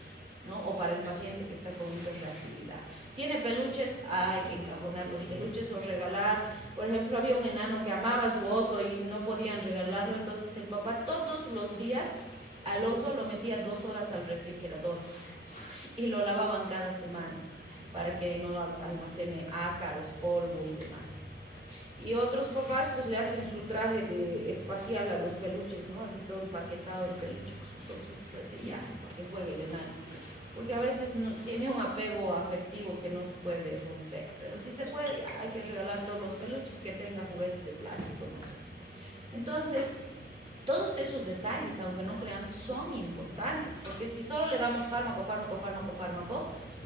¿no? O para el paciente que está con hiperreactividad. Tiene peluches, hay que encajonar los peluches o regalar. Por ejemplo, había un enano que amaba a su oso y no podían regalarlo, entonces el papá todos los días al oso lo metía 2 horas al refrigerador y lo lavaban cada semana para que no almacene ácaros, polvo y demás. Y otros papás pues le hacen su traje espacial a los peluches, ¿no? Así todo empaquetado de peluche con sus ojitos así ya, para que juegue el enano. Porque a veces no, tiene un apego afectivo que no se puede romper, pero si se puede, hay que regalar todos los peluches que tengan juguetes de plástico, no sé. Entonces, todos esos detalles, aunque no crean, son importantes, porque si solo le damos fármaco,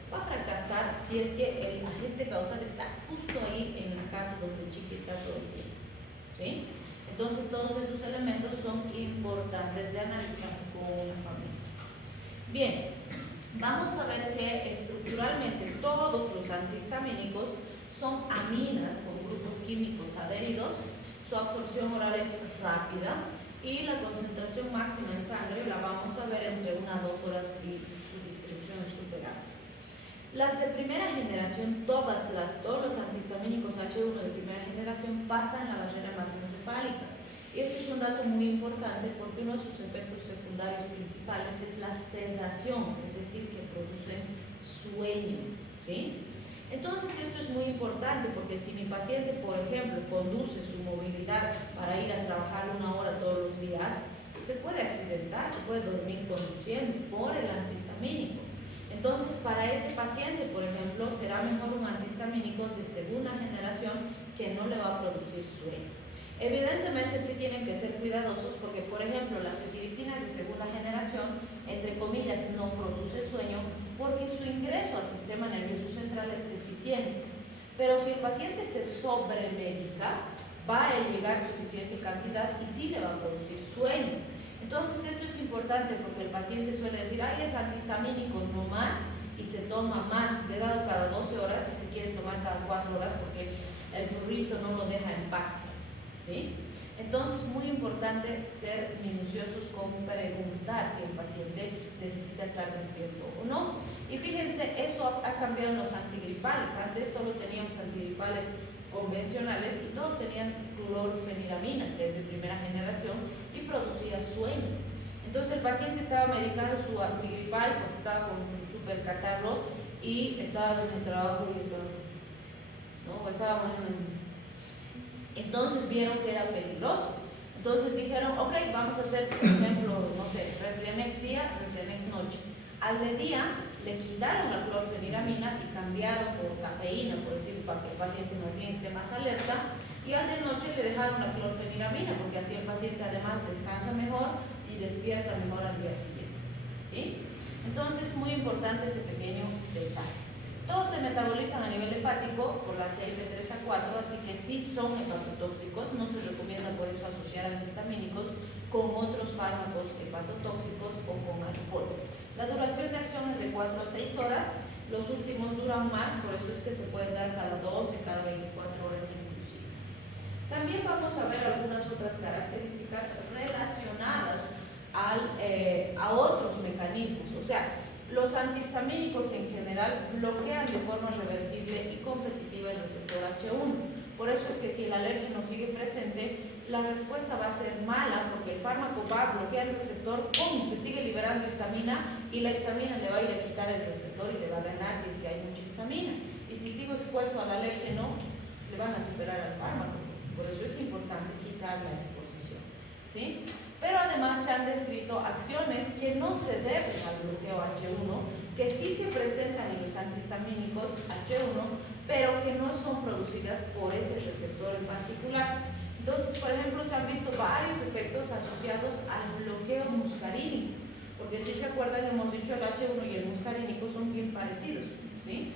va a fracasar si es que el agente causal está justo ahí en la casa donde el chiqui está todo el tiempo, ¿sí? Entonces todos esos elementos son importantes de analizar con una familia. Bien, vamos a ver que estructuralmente todos los antihistamínicos son aminas con grupos químicos adheridos, su absorción oral es rápida y la concentración máxima en sangre la vamos a ver entre 1 a 2 horas y su distribución es súper amplia. Las de primera generación, todos los antihistamínicos H1 de primera generación pasan la barrera hematoencefálica. Y ese es un dato muy importante porque uno de sus efectos secundarios principales es la sedación, es decir, que producen sueño, ¿sí? Entonces esto es muy importante porque si mi paciente, por ejemplo, conduce su movilidad para ir a trabajar 1 hora todos los días, se puede accidentar, se puede dormir conduciendo por el antihistamínico. Entonces, para ese paciente, por ejemplo, será mejor un antihistamínico de segunda generación que no le va a producir sueño. Evidentemente, sí tienen que ser cuidadosos porque, por ejemplo, las cetiricinas de segunda generación, entre comillas, no produce sueño porque su ingreso al sistema nervioso central es deficiente. Pero si el paciente se sobremedica, va a llegar suficiente cantidad y sí le va a producir sueño. Entonces esto es importante porque el paciente suele decir, ay, es antihistamínico, no más, y se toma más, le he dado cada 12 horas y se quiere tomar cada 4 horas porque el prurito no lo deja en paz, ¿sí? Entonces, muy importante ser minuciosos con preguntar si el paciente necesita estar despierto o no. Y fíjense, eso ha cambiado en los antigripales. Antes solo teníamos antigripales convencionales y todos tenían clorfeniramina, que es de primera generación, y producía sueño. Entonces el paciente estaba medicando su antigripal porque estaba con su super catarro y estaba en el trabajo y todo, ¿no? Entonces vieron que era peligroso. Entonces dijeron, ok, vamos a hacer, por ejemplo, no sé, Reflenex día, Reflenex noche. Al de día le quitaron la clorfeniramina y cambiaron por cafeína, por decir, para que el paciente más bien esté más alerta. Y al de noche le dejaron la clorfeniramina, porque así el paciente además descansa mejor y despierta mejor al día siguiente, ¿sí? Entonces, muy importante ese pequeño detalle. Todos se metabolizan a nivel hepático por la 6 de 3 a 4, así que sí son hepatotóxicos. No se recomienda por eso asociar antihistamínicos con otros fármacos hepatotóxicos o con alcohol. La duración de acción es de 4 a 6 horas, los últimos duran más, por eso es que se pueden dar cada 12, cada 24 horas inclusive. También vamos a ver algunas otras características relacionadas a otros mecanismos, o sea, los antihistamínicos en general bloquean de forma reversible y competitiva el receptor H1. Por eso es que si el alérgeno sigue presente, la respuesta va a ser mala porque el fármaco va a bloquear el receptor, ¡pum!, se sigue liberando histamina y la histamina le va a ir a quitar el receptor y le va a ganar si es que hay mucha histamina. Y si sigo expuesto al alérgeno, le van a superar al fármaco. Por eso es importante quitar la exposición, ¿sí? Pero además se han descrito acciones que no se deben al bloqueo H1, que sí se presentan en los antihistamínicos H1, pero que no son producidas por ese receptor en particular. Entonces, por ejemplo, se han visto varios efectos asociados al bloqueo muscarínico, porque si se acuerdan, hemos dicho el H1 y el muscarínico son bien parecidos, ¿sí?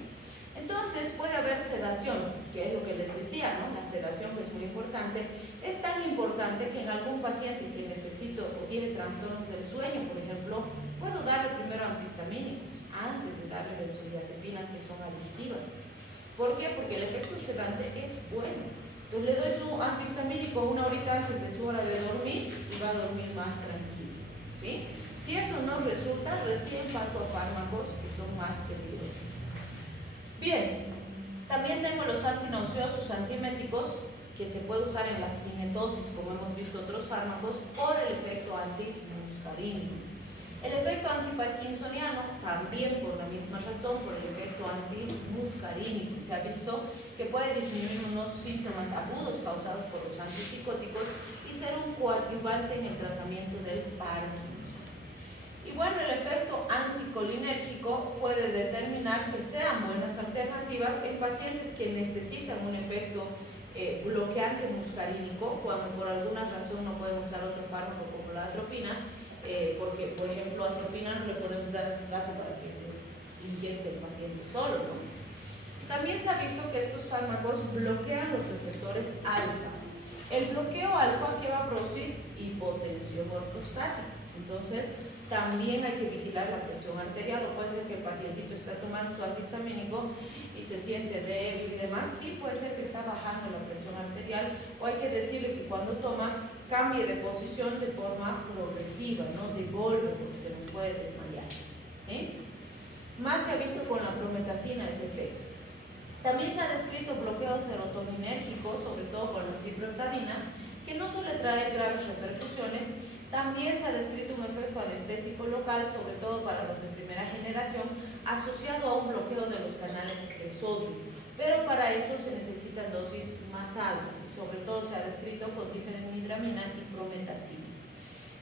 Entonces puede haber sedación, que es lo que les decía, ¿no? La sedación, que es muy importante. Es tan importante que en algún paciente que necesito o tiene trastornos del sueño, por ejemplo, puedo darle primero antihistamínicos antes de darle benzodiazepinas, que son adictivas. ¿Por qué? Porque el efecto sedante es bueno. Entonces le doy su antihistamínico una horita antes de su hora de dormir y va a dormir más tranquilo, ¿sí? Si eso no resulta, recién paso a fármacos que son más peligrosos. Bien, también tengo los antinauseosos antieméticos, que se puede usar en la cinetosis, como hemos visto otros fármacos, por el efecto antimuscarínico. El efecto antiparkinsoniano, también por la misma razón, por el efecto antimuscarínico. Se ha visto que puede disminuir unos síntomas agudos causados por los antipsicóticos y ser un coadyuvante en el tratamiento del Parkinson. Y bueno, el efecto anticolinérgico puede determinar que sean buenas alternativas en pacientes que necesitan un efecto bloqueante muscarínico, cuando por alguna razón no pueden usar otro fármaco como la atropina, porque, por ejemplo, atropina no le podemos dar a su casa para que se inyecte el paciente solo, ¿no? También se ha visto que estos fármacos bloquean los receptores alfa. El bloqueo alfa, ¿qué va a producir? Hipotensión ortostática. Entonces, también hay que vigilar la presión arterial, o puede ser que el pacientito está tomando su antihistamínico y se siente débil y demás. Sí, puede ser que está bajando la presión arterial, o hay que decirle que cuando toma cambie de posición de forma progresiva, no de golpe, porque se nos puede desmayar, ¿sí? Más se ha visto con la prometacina ese efecto. También se ha descrito bloqueo serotoninérgico, sobre todo con la ciprotadina, que no suele traer graves repercusiones. También se ha descrito un efecto anestésico local, sobre todo para los de primera generación, asociado a un bloqueo de los canales de sodio. Pero para eso se necesitan dosis más altas y sobre todo se ha descrito con difenhidramina y prometacina.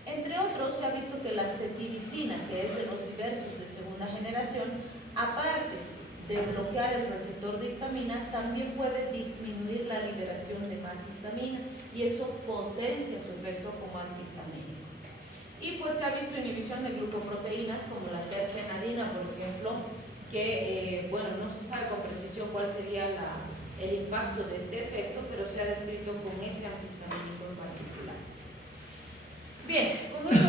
Entre otros, se ha visto que la cetiricina, que es de los diversos de segunda generación, aparte de bloquear el receptor de histamina, también puede disminuir la liberación de más histamina y eso potencia su efecto como antihistamínico. Y pues se ha visto inhibición de glucoproteínas como la terfenadina, por ejemplo, que bueno, no se sabe con precisión cuál sería el impacto de este efecto, pero se ha descrito con ese antihistamínico en particular. Bien, con esto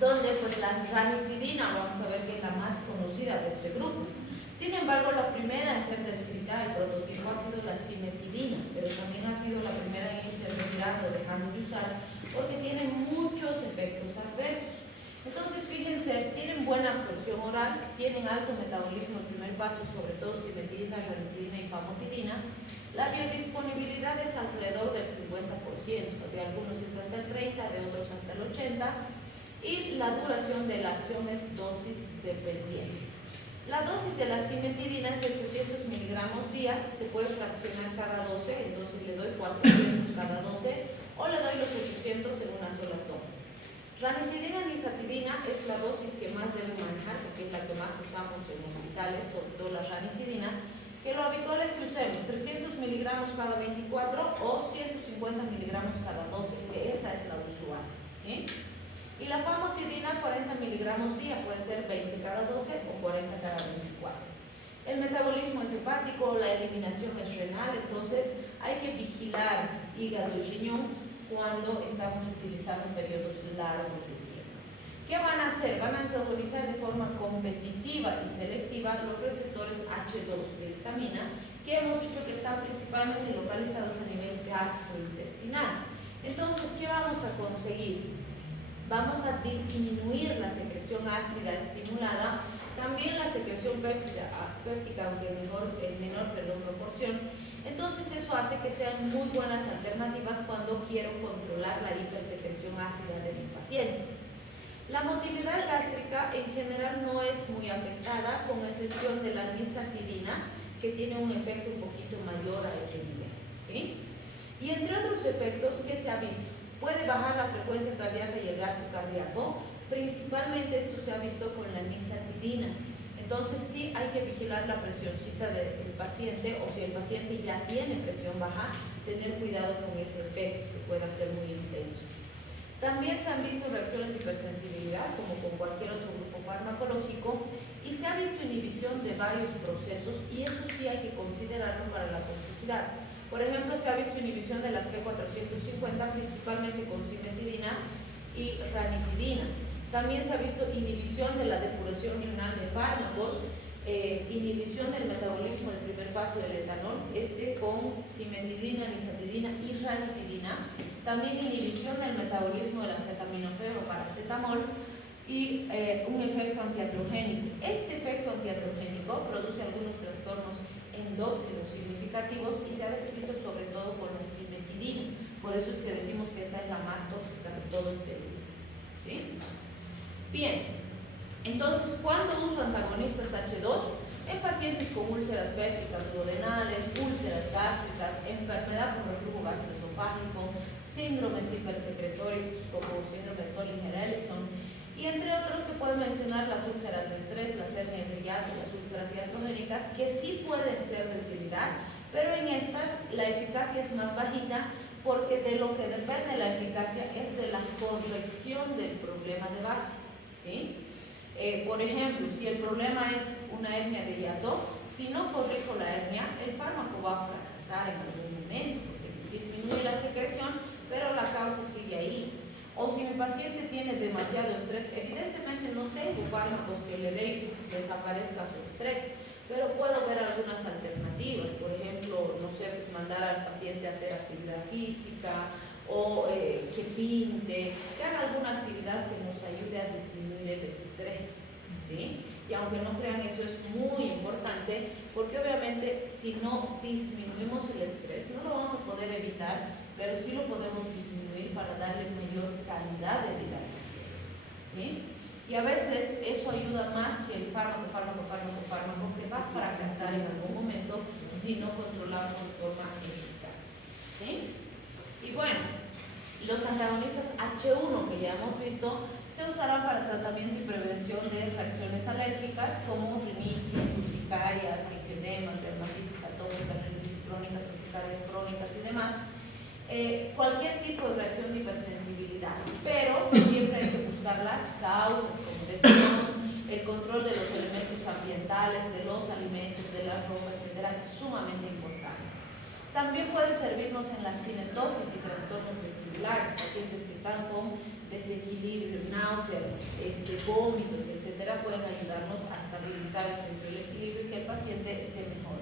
donde pues la ranitidina, vamos a ver que es la más conocida de este grupo. Sin embargo, la primera en ser descrita, el prototipo, ha sido la cimetidina, pero también ha sido la primera en irse retirando, dejando de usar, porque tiene muchos efectos adversos. Entonces, fíjense, tienen buena absorción oral, tienen alto metabolismo el primer paso, sobre todo cimetidina, ranitidina y famotidina. La biodisponibilidad es alrededor del 50%, de algunos es hasta el 30%, de otros hasta el 80%, y la duración de la acción es dosis dependiente. La dosis de la cimetidina es de 800 miligramos día, se puede fraccionar cada 12, entonces le doy 400 cada 12 o le doy los 800 en una sola toma. Ranitidina nisatidina es la dosis que más deben manejar porque es la que más usamos en hospitales, sobre todo la ranitidina, que lo habitual es que usemos 300 miligramos cada 24 o 150 miligramos cada 12, que esa es la usual, ¿sí? Y la famotidina 40 miligramos día, puede ser 20 cada 12 o 40 cada 24. El metabolismo es hepático, la eliminación es renal, entonces hay que vigilar hígado y riñón cuando estamos utilizando periodos largos de tiempo. ¿Qué van a hacer? Van a antagonizar de forma competitiva y selectiva los receptores H2 de histamina, que hemos dicho que están principalmente localizados a nivel gastrointestinal. Entonces, ¿qué vamos a conseguir? Vamos a disminuir la secreción ácida estimulada, también la secreción péptica, aunque en menor proporción. Entonces eso hace que sean muy buenas alternativas cuando quiero controlar la hipersecreción ácida de mi paciente. La motilidad gástrica en general no es muy afectada, con excepción de la nisatidina, que tiene un efecto un poquito mayor a ese nivel, ¿sí? Y entre otros efectos, ¿qué se ha visto? Puede bajar la frecuencia cardíaca y el gasto cardíaco. Principalmente esto se ha visto con la nisatidina. Entonces sí hay que vigilar la presioncita del paciente, o si el paciente ya tiene presión baja, tener cuidado con ese efecto que pueda ser muy intenso. También se han visto reacciones de hipersensibilidad, como con cualquier otro grupo farmacológico, y se ha visto inhibición de varios procesos, y eso sí hay que considerarlo para la toxicidad. Por ejemplo, se ha visto inhibición de las P450, principalmente con cimetidina y ranitidina. También se ha visto inhibición de la depuración renal de fármacos, inhibición del metabolismo del primer paso del etanol, con cimetidina, nisatidina y ranitidina. También inhibición del metabolismo del acetaminofén o paracetamol y un efecto antiandrogénico. Este efecto antiandrogénico produce algunos trastornos endócrinos significativos y se ha descrito sobre todo con la cimetidina. Por eso es que decimos que esta es la más tóxica de todo este grupo, ¿sí? Bien, entonces, ¿cuándo uso antagonistas H2? En pacientes con úlceras pépticas duodenales, úlceras gástricas, enfermedad por reflujo gastroesofágico, síndromes hipersecretorios como síndrome Solinger-Ellison, y entre otros se pueden mencionar las úlceras de estrés, las hernias de hiato, las úlceras iatrogénicas, que sí pueden ser de utilidad, pero en estas la eficacia es más bajita, porque de lo que depende la eficacia es de la corrección del problema de base, ¿sí? Por ejemplo, si el problema es una hernia de hiato, si no corrijo la hernia, el fármaco va a fracasar en algún momento, porque disminuye la secreción, pero la causa sigue ahí. O si mi paciente tiene demasiado estrés, evidentemente no tengo fármacos que le den y desaparezca su estrés, pero puedo ver algunas alternativas. Por ejemplo, no sé, pues mandar al paciente a hacer actividad física, o que pinte, que haga alguna actividad que nos ayude a disminuir el estrés, ¿sí? Y aunque no crean, eso es muy importante, porque obviamente si no disminuimos el estrés, no lo vamos a poder evitar, pero sí lo podemos disminuir para darle mayor calidad de vida al paciente, ¿sí? Y a veces eso ayuda más que el fármaco que va a fracasar en algún momento si no controlamos de forma eficaz, ¿sí? Y bueno, los antagonistas H1 que ya hemos visto se usarán para tratamiento y prevención de reacciones alérgicas como rinitis, urticarias, angioedemas, dermatitis atópica, rinitis crónicas, urticarias crónicas y demás. Cualquier tipo de reacción de hipersensibilidad, pero siempre hay que buscar las causas, como decimos, el control de los elementos ambientales, de los alimentos, de la ropa, etcétera, es sumamente importante. También puede servirnos en la cinetosis y trastornos vestibulares, pacientes que están con desequilibrio, náuseas, vómitos, etcétera, pueden ayudarnos a estabilizar el centro del equilibrio y que el paciente esté mejor.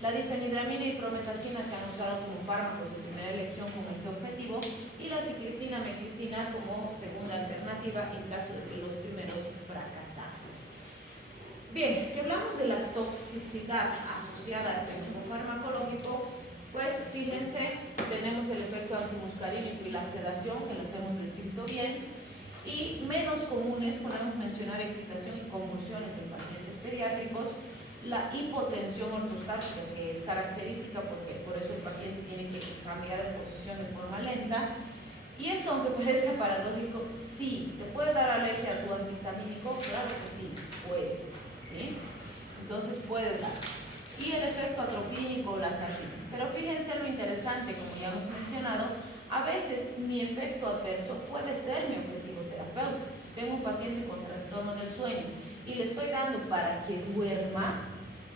La difenhidramina y prometacina se han usado como fármacos de primera elección con este objetivo y la ciclicina, meclicina como segunda alternativa en caso de que los primeros fracasaran. Bien, si hablamos de la toxicidad asociada a este grupo farmacológico, pues fíjense, tenemos el efecto antimuscarínico y la sedación, que las hemos descrito bien, y menos comunes podemos mencionar excitación y convulsiones en pacientes pediátricos, la hipotensión ortostática, que es característica porque por eso el paciente tiene que cambiar de posición de forma lenta. Y esto, aunque parezca paradójico, sí, ¿te puede dar alergia a tu antihistamínico? Claro que sí, puede, ¿sí? Entonces puede dar. Y el efecto atropínico, las arritmias. Pero fíjense lo interesante, como ya hemos mencionado, a veces mi efecto adverso puede ser mi objetivo terapéutico. Si tengo un paciente con trastorno del sueño y le estoy dando para que duerma,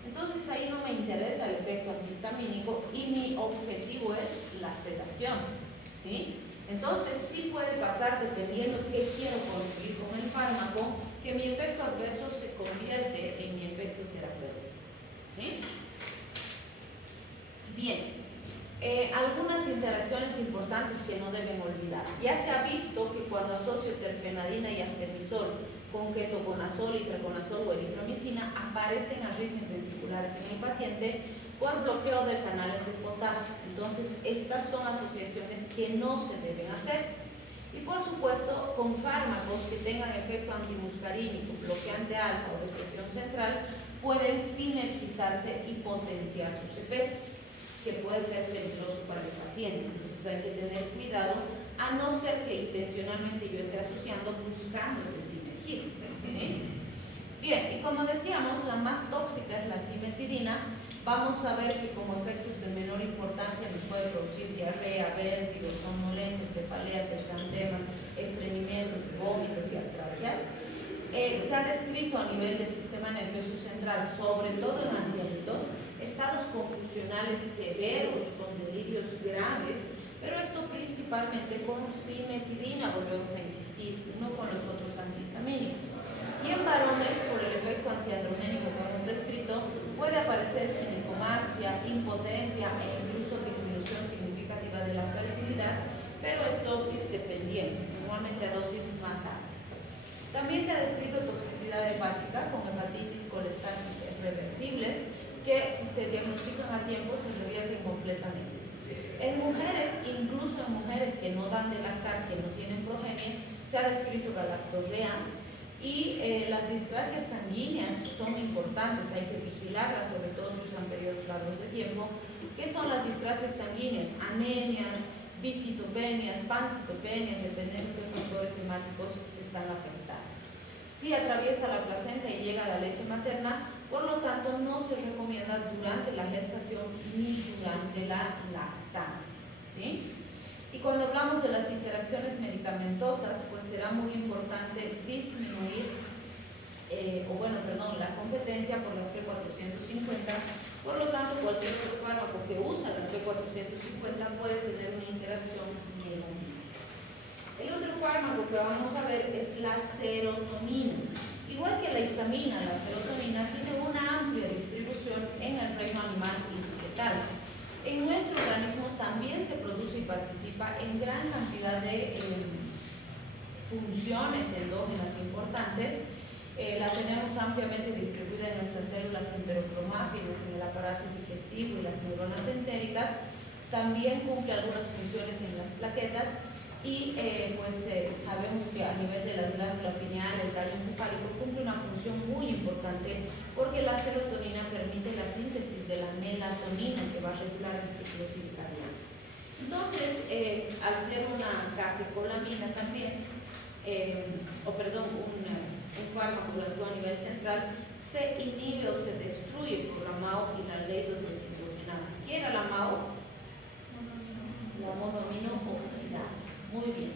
entonces ahí no me interesa el efecto antihistamínico y mi objetivo es la sedación, ¿sí? Entonces sí puede pasar, dependiendo qué quiero conseguir con el fármaco, que mi efecto adverso se convierte en mi efecto terapéutico, ¿sí? Bien, algunas interacciones importantes que no deben olvidar. Ya se ha visto que cuando asocio terfenadina y astemisol con ketoconazol, itraconazol o eritromicina, aparecen arritmias ventriculares en el paciente por bloqueo de canales de potasio. Entonces, estas son asociaciones que no se deben hacer. Y por supuesto, con fármacos que tengan efecto antimuscarínico, bloqueante alfa o depresión central, pueden sinergizarse y potenciar sus efectos, que puede ser peligroso para el paciente. Entonces hay que tener cuidado, a no ser que intencionalmente yo esté asociando, buscando ese sinergismo, ¿sí? Bien, y como decíamos, la más tóxica es la cimetidina. Vamos a ver que como efectos de menor importancia nos puede producir diarrea, vértigo, somnolencia, cefaleas, exantemas, estreñimientos, vómitos y artralgias. Se ha descrito a nivel del sistema nervioso central, sobre todo en ancianitos, estados confusionales severos con delirios graves, pero esto principalmente con cimetidina, volvemos a insistir, no con los otros antihistamínicos. Y en varones, por el efecto antiandrogénico que hemos descrito, puede aparecer ginecomastia, impotencia e incluso disminución significativa de la fertilidad, pero es dosis dependiente, normalmente a dosis más altas. También se ha descrito toxicidad hepática con hepatitis, colestasis reversibles, que si se diagnostican a tiempo se revierten completamente. En mujeres, incluso en mujeres que no dan de lactar, que no tienen progenie, se ha descrito galactorrea. Y las displasias sanguíneas son importantes, hay que vigilarlas, sobre todo si usan periodos largos de tiempo. ¿Qué son las displasias sanguíneas? Anemias, bisitopenias, pancitopenias, dependiendo de qué factores hemáticos se están afectando. Si atraviesa la placenta y llega a la leche materna, por lo tanto no se recomienda durante la gestación ni durante la lactancia, ¿sí? Y cuando hablamos de las interacciones medicamentosas, pues será muy importante disminuir, la competencia por las P450. Por lo tanto, cualquier otro fármaco que usa las P450 puede tener una interacción negativa. El otro fármaco que vamos a ver es la serotonina. Igual que la histamina, la serotonina tiene una amplia distribución en el reino animal y vegetal. En nuestro organismo también se produce y participa en gran cantidad de funciones endógenas importantes. La tenemos ampliamente distribuida en nuestras células enterocromáfilas, en el aparato digestivo y las neuronas entéricas. También cumple algunas funciones en las plaquetas y sabemos que a nivel de la glándula pineal, el tallo encefálico, cumple una función muy importante porque la serotonina permite la síntesis de la melatonina que va a regular el ciclo circadiano. Entonces, al ser una catecolamina también, un fármaco que actúa a nivel central, se inhibe o se destruye por la MAO y la leidodeshidrogenasa. ¿Qué era la MAO? La monoaminoxidasa. Muy bien.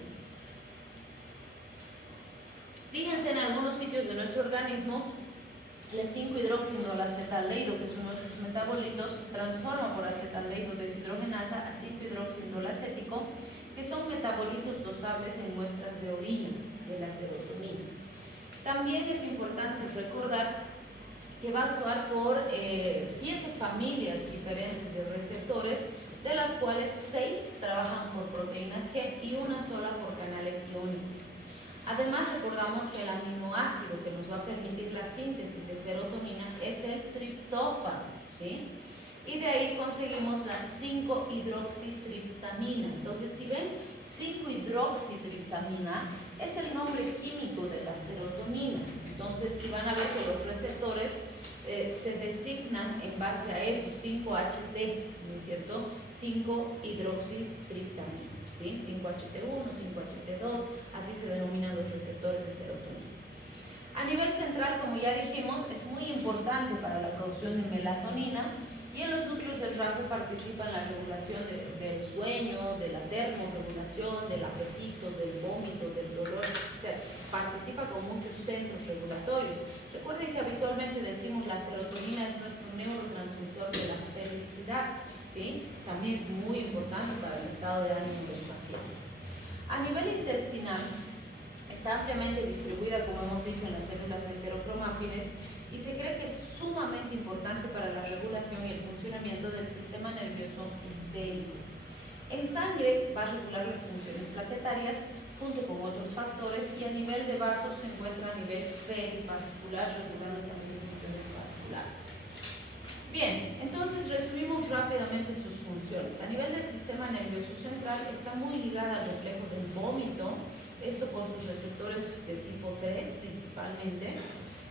Fíjense en algunos sitios de nuestro organismo, el 5-hidroxindolacetaldehído, que es uno de sus metabolitos, se transforma por acetaldehído deshidrogenasa a 5-hidroxindolacético, que son metabolitos dosables en muestras de orina de la serotonina. También es importante recordar que va a actuar por 7 familias diferentes de receptores, de las cuales 6 trabajan por proteínas G y una sola por canales iónicos. Además, recordamos que el aminoácido que nos va a permitir la síntesis de serotonina es el triptófano, ¿sí? Y de ahí conseguimos la 5-hidroxitriptamina. Entonces, si ven, 5-hidroxitriptamina es el nombre químico de la serotonina. Entonces, y van a ver que los receptores se designan en base a eso, 5-HT, ¿no es cierto? 5-hidroxitriptamina, ¿sí? 5-HT1, 5-HT2, así se denominan los receptores de serotonina. A nivel central, como ya dijimos, es muy importante para la producción de melatonina, y en los núcleos del RAFO participa en la regulación del sueño, de la termorregulación, del apetito, del vómito, del dolor. O sea, participa con muchos centros regulatorios. Recuerden que habitualmente decimos la serotonina es nuestro neurotransmisor de la felicidad, ¿sí? También es muy importante para el estado de ánimo del paciente. A nivel intestinal, está ampliamente distribuida, como hemos dicho, en las células enterocromáfiles, y se cree que es sumamente importante para la regulación y el funcionamiento del sistema nervioso entérico. En sangre va a regular las funciones plaquetarias junto con otros factores, y a nivel de vasos se encuentra a nivel perivascular, regulando también funciones vasculares. Bien, entonces resumimos rápidamente sus funciones. A nivel del sistema nervioso central está muy ligada al reflejo del vómito, esto por sus receptores de tipo 3 principalmente.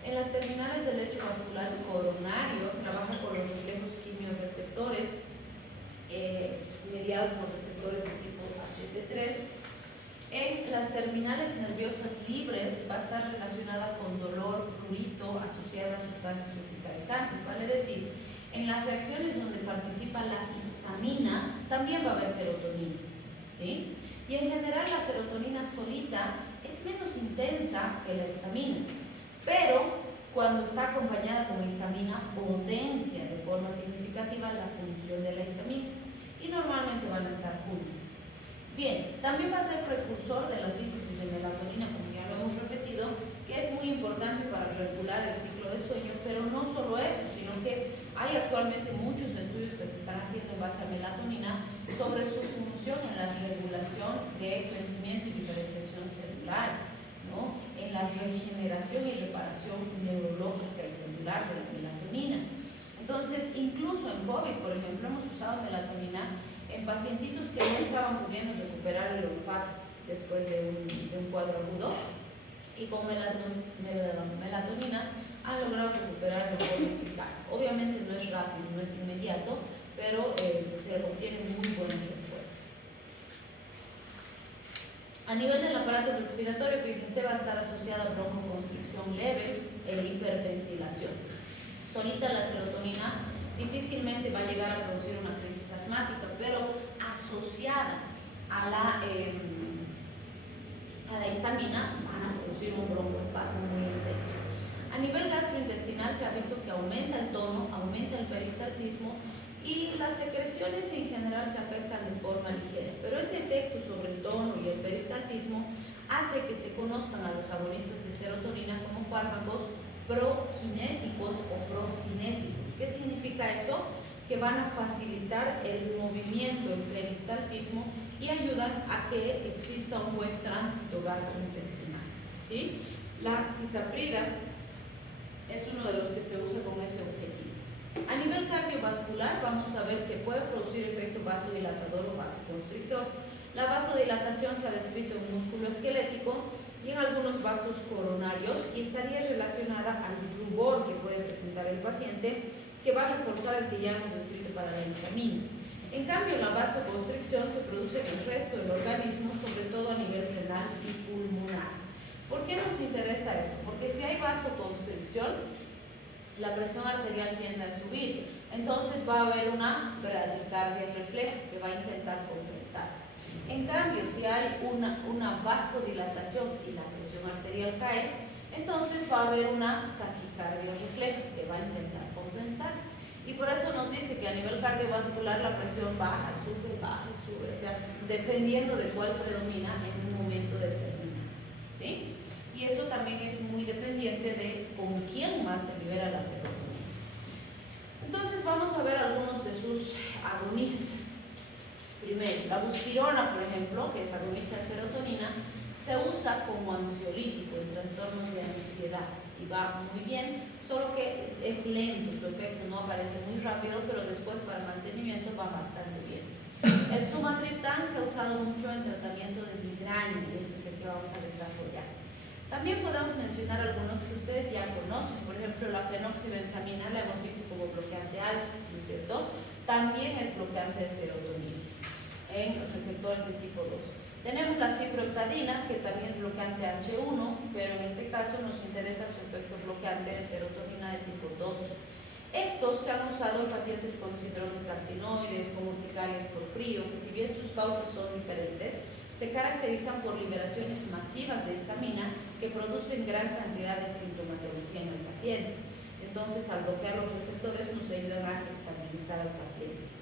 En las terminales del lecho vascular coronario trabaja con los reflejos quimiorreceptores mediados por receptores de tipo HT3. En las terminales nerviosas libres va a estar relacionada con dolor, prurito, asociada a sustancias urticarizantes, vale decir, en las reacciones donde participa la histamina también va a haber serotonina, ¿sí? Y en general la serotonina solita es menos intensa que la histamina, pero cuando está acompañada con histamina potencia de forma significativa la función de la histamina, y normalmente van a estar juntas. Bien, también va a ser precursor de la síntesis de melatonina, como ya lo hemos repetido, que es muy importante para regular el ciclo de sueño, pero no solo eso, sino que hay actualmente muchos estudios que se están haciendo en base a melatonina sobre su función en la regulación de crecimiento y diferenciación celular, ¿no? En la regeneración y reparación neurológica y celular de la melatonina. Entonces, incluso en COVID, por ejemplo, hemos usado melatonina en pacientitos que no estaban pudiendo recuperar el olfato después de un cuadro agudo, y con melatonina han logrado recuperar de forma eficaz. Obviamente no es rápido, no es inmediato, pero se obtienen muy buenas respuestas. A nivel del aparato respiratorio, fíjense, va a estar asociada a broncoconstricción leve e hiperventilación. Solita la serotonina difícilmente va a llegar a producir una crisis asmática, pero asociada a la histamina van a producir un broncoespasmo muy intenso. A nivel gastrointestinal se ha visto que aumenta el tono, aumenta el peristaltismo, y las secreciones en general se afectan de forma ligera, pero ese efecto sobre el tono y el peristaltismo hace que se conozcan a los agonistas de serotonina como fármacos prokinéticos o procinéticos. ¿Qué significa eso? Que van a facilitar el movimiento, el peristaltismo, y ayudan a que exista un buen tránsito gastrointestinal, ¿sí? La cisaprida es uno de los que se usa con ese objetivo. A nivel cardiovascular vamos a ver que puede producir efecto vasodilatador o vasoconstrictor. La vasodilatación se ha descrito en músculo esquelético y en algunos vasos coronarios, y estaría relacionada al rubor que puede presentar el paciente, que va a reforzar el que ya hemos descrito para la histamina. En cambio, la vasoconstricción se produce en el resto del organismo, sobre todo a nivel renal y pulmonar. ¿Por qué nos interesa esto? Porque si hay vasoconstricción, la presión arterial tiende a subir, entonces va a haber una bradicardia refleja que va a intentar compensar. En cambio, si hay una vasodilatación y la presión arterial cae, entonces va a haber una taquicardia refleja que va a intentar compensar. Y por eso nos dice que a nivel cardiovascular la presión baja, sube, o sea, dependiendo de cuál predomina en un momento determinado, ¿sí? Y eso también es muy dependiente de con quién más se libera la serotonina. Entonces vamos a ver algunos de sus agonistas. Primero, la buspirona, por ejemplo, que es agonista de serotonina, se usa como ansiolítico en trastornos de ansiedad y va muy bien, solo que es lento, su efecto no aparece muy rápido, pero después para el mantenimiento va bastante bien. El sumatriptán se ha usado mucho en tratamiento de migraña y ese es el que vamos a desarrollar. También podemos mencionar algunos que ustedes ya conocen, por ejemplo la fenoxibenzamina la hemos visto como bloqueante alfa, ¿no es cierto? También es bloqueante de serotonina en los receptores de tipo 2. Tenemos la ciprotadina, que también es bloqueante H1, pero en este caso nos interesa su efecto bloqueante de serotonina de tipo 2. Estos se han usado en pacientes con síndromes carcinoides, con urticarias por frío, que si bien sus causas son diferentes, se caracterizan por liberaciones masivas de histamina que producen gran cantidad de sintomatología en el paciente. Entonces, al bloquear los receptores nos ayudan a estabilizar al paciente.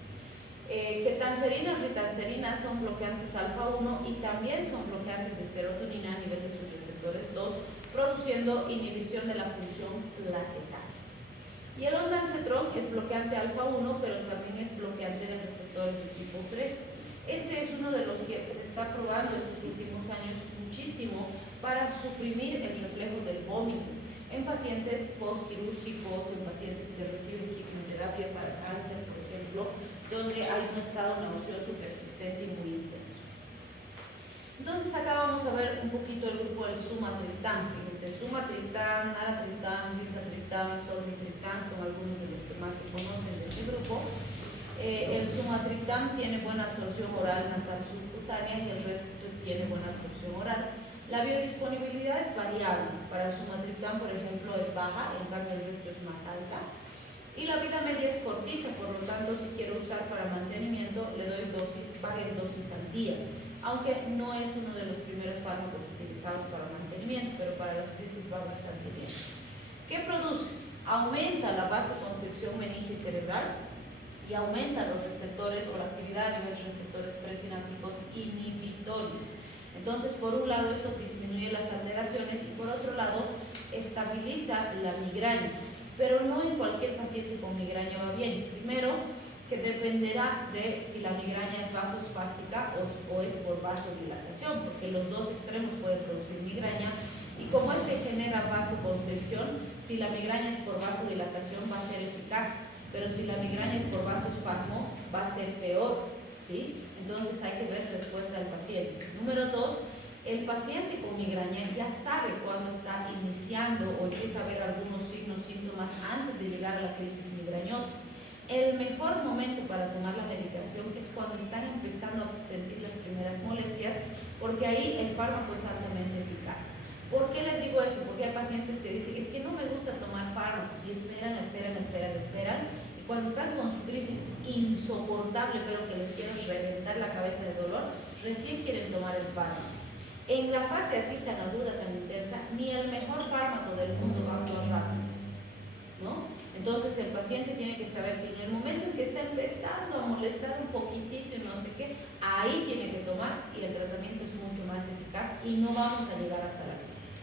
Ketanserina y ritanserina son bloqueantes alfa-1 y también son bloqueantes de serotonina a nivel de sus receptores 2, produciendo inhibición de la función plaquetaria. Y el ondansetron es bloqueante alfa-1, pero también es bloqueante de receptores de tipo 3. Este es uno de los que se está probando estos últimos años muchísimo para suprimir el reflejo del vómito en pacientes postquirúrgicos, en pacientes que reciben quimioterapia para cáncer, por ejemplo, donde hay un estado nauseoso persistente y muy intenso. Entonces acá vamos a ver un poquito el grupo del sumatriptán. Fíjense, sumatriptán, naratriptán, bisatriptán, solmitriptán son algunos de los que más se conocen de este grupo. El sumatriptán tiene buena absorción oral, nasal, subcutánea y el resto tiene buena absorción oral. La biodisponibilidad es variable. Para el sumatriptán, por ejemplo, es baja, en cambio el resto es más alta. Y la vida media es cortita, por lo tanto, si quiero usar para mantenimiento, le doy varias dosis al día, aunque no es uno de los primeros fármacos utilizados para mantenimiento, pero para las crisis va bastante bien. ¿Qué produce? Aumenta la vasoconstricción meninge cerebral y aumenta los receptores o la actividad a nivel de receptores presinápticos inhibitorios. Entonces, por un lado, eso disminuye las alteraciones y por otro lado, estabiliza la migraña. Pero no en cualquier paciente con migraña va bien. Primero, que dependerá de si la migraña es vasospástica o es por vasodilatación, porque los dos extremos pueden producir migraña. Y como este genera vasoconstricción, si la migraña es por vasodilatación va a ser eficaz, pero si la migraña es por vasospasmo va a ser peor, ¿sí? Entonces hay que ver respuesta del paciente. Número 2. El paciente con migraña ya sabe cuándo está iniciando o empieza a ver algunos signos, síntomas antes de llegar a la crisis migrañosa. El mejor momento para tomar la medicación es cuando están empezando a sentir las primeras molestias, porque ahí el fármaco es altamente eficaz. ¿Por qué les digo eso? Porque hay pacientes que dicen, es que no me gusta tomar fármacos y esperan, y cuando están con su crisis insoportable, pero que les quieren reventar la cabeza de dolor, recién quieren tomar el fármaco. En la fase así tan aguda, tan intensa, ni el mejor fármaco del mundo va a actuar rápido, ¿no? Entonces el paciente tiene que saber que en el momento en que está empezando a molestar un poquitito y no sé qué, ahí tiene que tomar y el tratamiento es mucho más eficaz y no vamos a llegar hasta la crisis,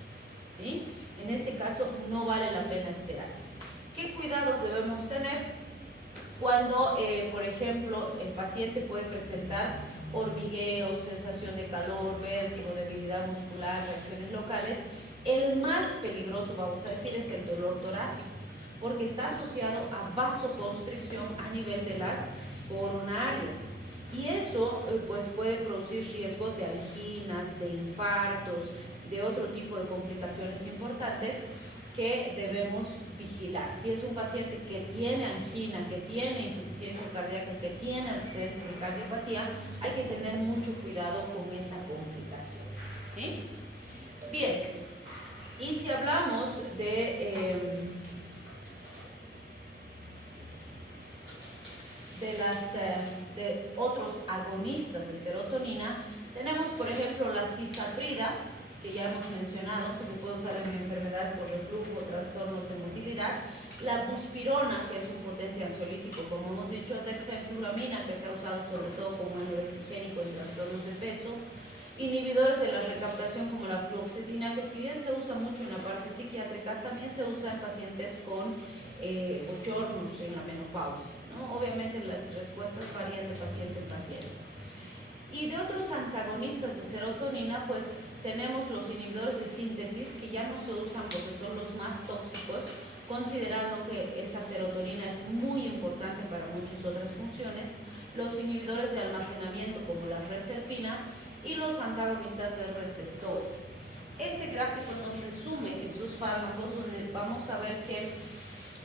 ¿sí? En este caso no vale la pena esperar. ¿Qué cuidados debemos tener cuando, por ejemplo, el paciente puede presentar hormigueo, sensación de calor, vértigo, debilidad muscular, reacciones locales? El más peligroso, vamos a decir, es el dolor torácico, porque está asociado a vasoconstricción a nivel de las coronarias. Y eso pues puede producir riesgo de anginas, de infartos, de otro tipo de complicaciones importantes que debemos vigilar. Si es un paciente que tiene angina, que tiene insuficiencia cardíaca, que tiene antecedentes de cardiopatía, hay que tener mucho cuidado con esa complicación, ¿sí? Bien, y si hablamos de otros agonistas de serotonina, tenemos por ejemplo la cisaprida, que ya hemos mencionado, que se puede usar en enfermedades por reflujo o trastornos de motilidad, La buspirona, que es un potente ansiolítico, como hemos dicho, dexmedetomidina, que se ha usado sobre todo como anorexigénico en trastornos de peso, inhibidores de la recaptación como la fluoxetina, que si bien se usa mucho en la parte psiquiátrica, también se usa en pacientes con bochornos en la menopausia, ¿no? Obviamente las respuestas varían de paciente en paciente. Y de otros antagonistas de serotonina, pues tenemos los inhibidores de síntesis, que ya no se usan porque son los más tóxicos, considerando que esa serotonina es muy importante para muchas otras funciones, los inhibidores de almacenamiento como la reserpina y los antagonistas de receptores. Este gráfico nos resume esos fármacos donde vamos a ver que,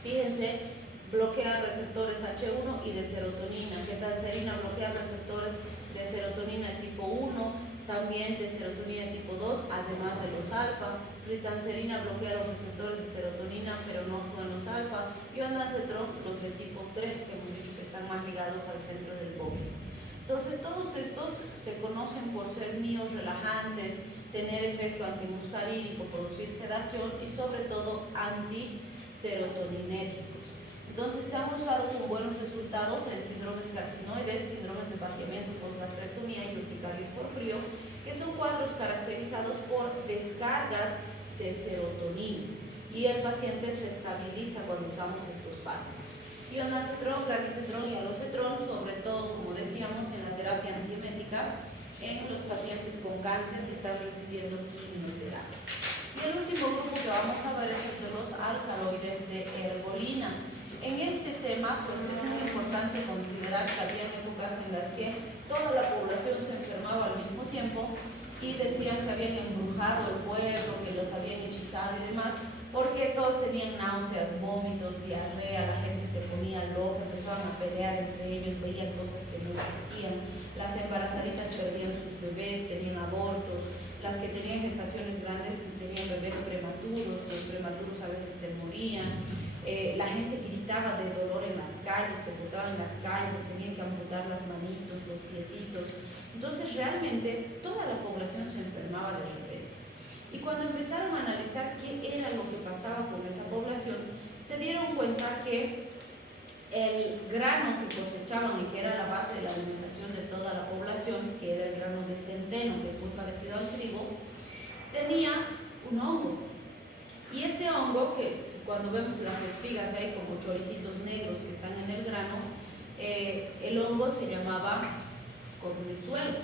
fíjense, bloquea receptores H1 y de serotonina. Ketanserina bloquea receptores de serotonina tipo 1, también de serotonina tipo 2, además de los alfa. Ritanserina bloquea los receptores de serotonina, pero no actúan los alfa. Y ondansetron, los de tipo 3, que hemos dicho que están más ligados al centro del vómito. Entonces, todos estos se conocen por ser míos relajantes, tener efecto antimuscarínico, producir sedación y sobre todo antiserotoninérgicos. Entonces, se han usado con buenos resultados en síndromes carcinoides, síndromes de vaciamiento postgastrectomía y urticaria por frío, que son cuadros caracterizados por descargas de serotonina y el paciente se estabiliza cuando usamos estos fármacos. Y ondansetron, clarisetron y alosetron, sobre todo, como decíamos, en la terapia antiemética en los pacientes con cáncer que están recibiendo quimioterapia. Y el último grupo que vamos a ver es el de los alcaloides de ergolina. En este tema, pues es muy importante considerar que había épocas en las que toda la población se enfermaba al mismo tiempo y decían que habían embrujado el pueblo, que los habían hechizado y demás, porque todos tenían náuseas, vómitos, diarrea, la gente se ponía loca, empezaban a pelear entre ellos, veían cosas que no existían, las embarazaditas perdían sus bebés, tenían abortos, las que tenían gestaciones grandes tenían bebés prematuros, los prematuros a veces se morían, la gente gritaba de dolor en las calles, se botaban en las calles, tenían que amputar las manitos, los piecitos. Entonces realmente toda la población se enfermaba de repente. Y cuando empezaron a analizar qué era lo que pasaba con esa población, se dieron cuenta que el grano que cosechaban y que era la base de la alimentación de toda la población, que era el grano de centeno, que es muy parecido al trigo, tenía un hongo. Y ese hongo, que cuando vemos las espigas hay como choricitos negros que están en el grano, el hongo se llamaba cornezuelo,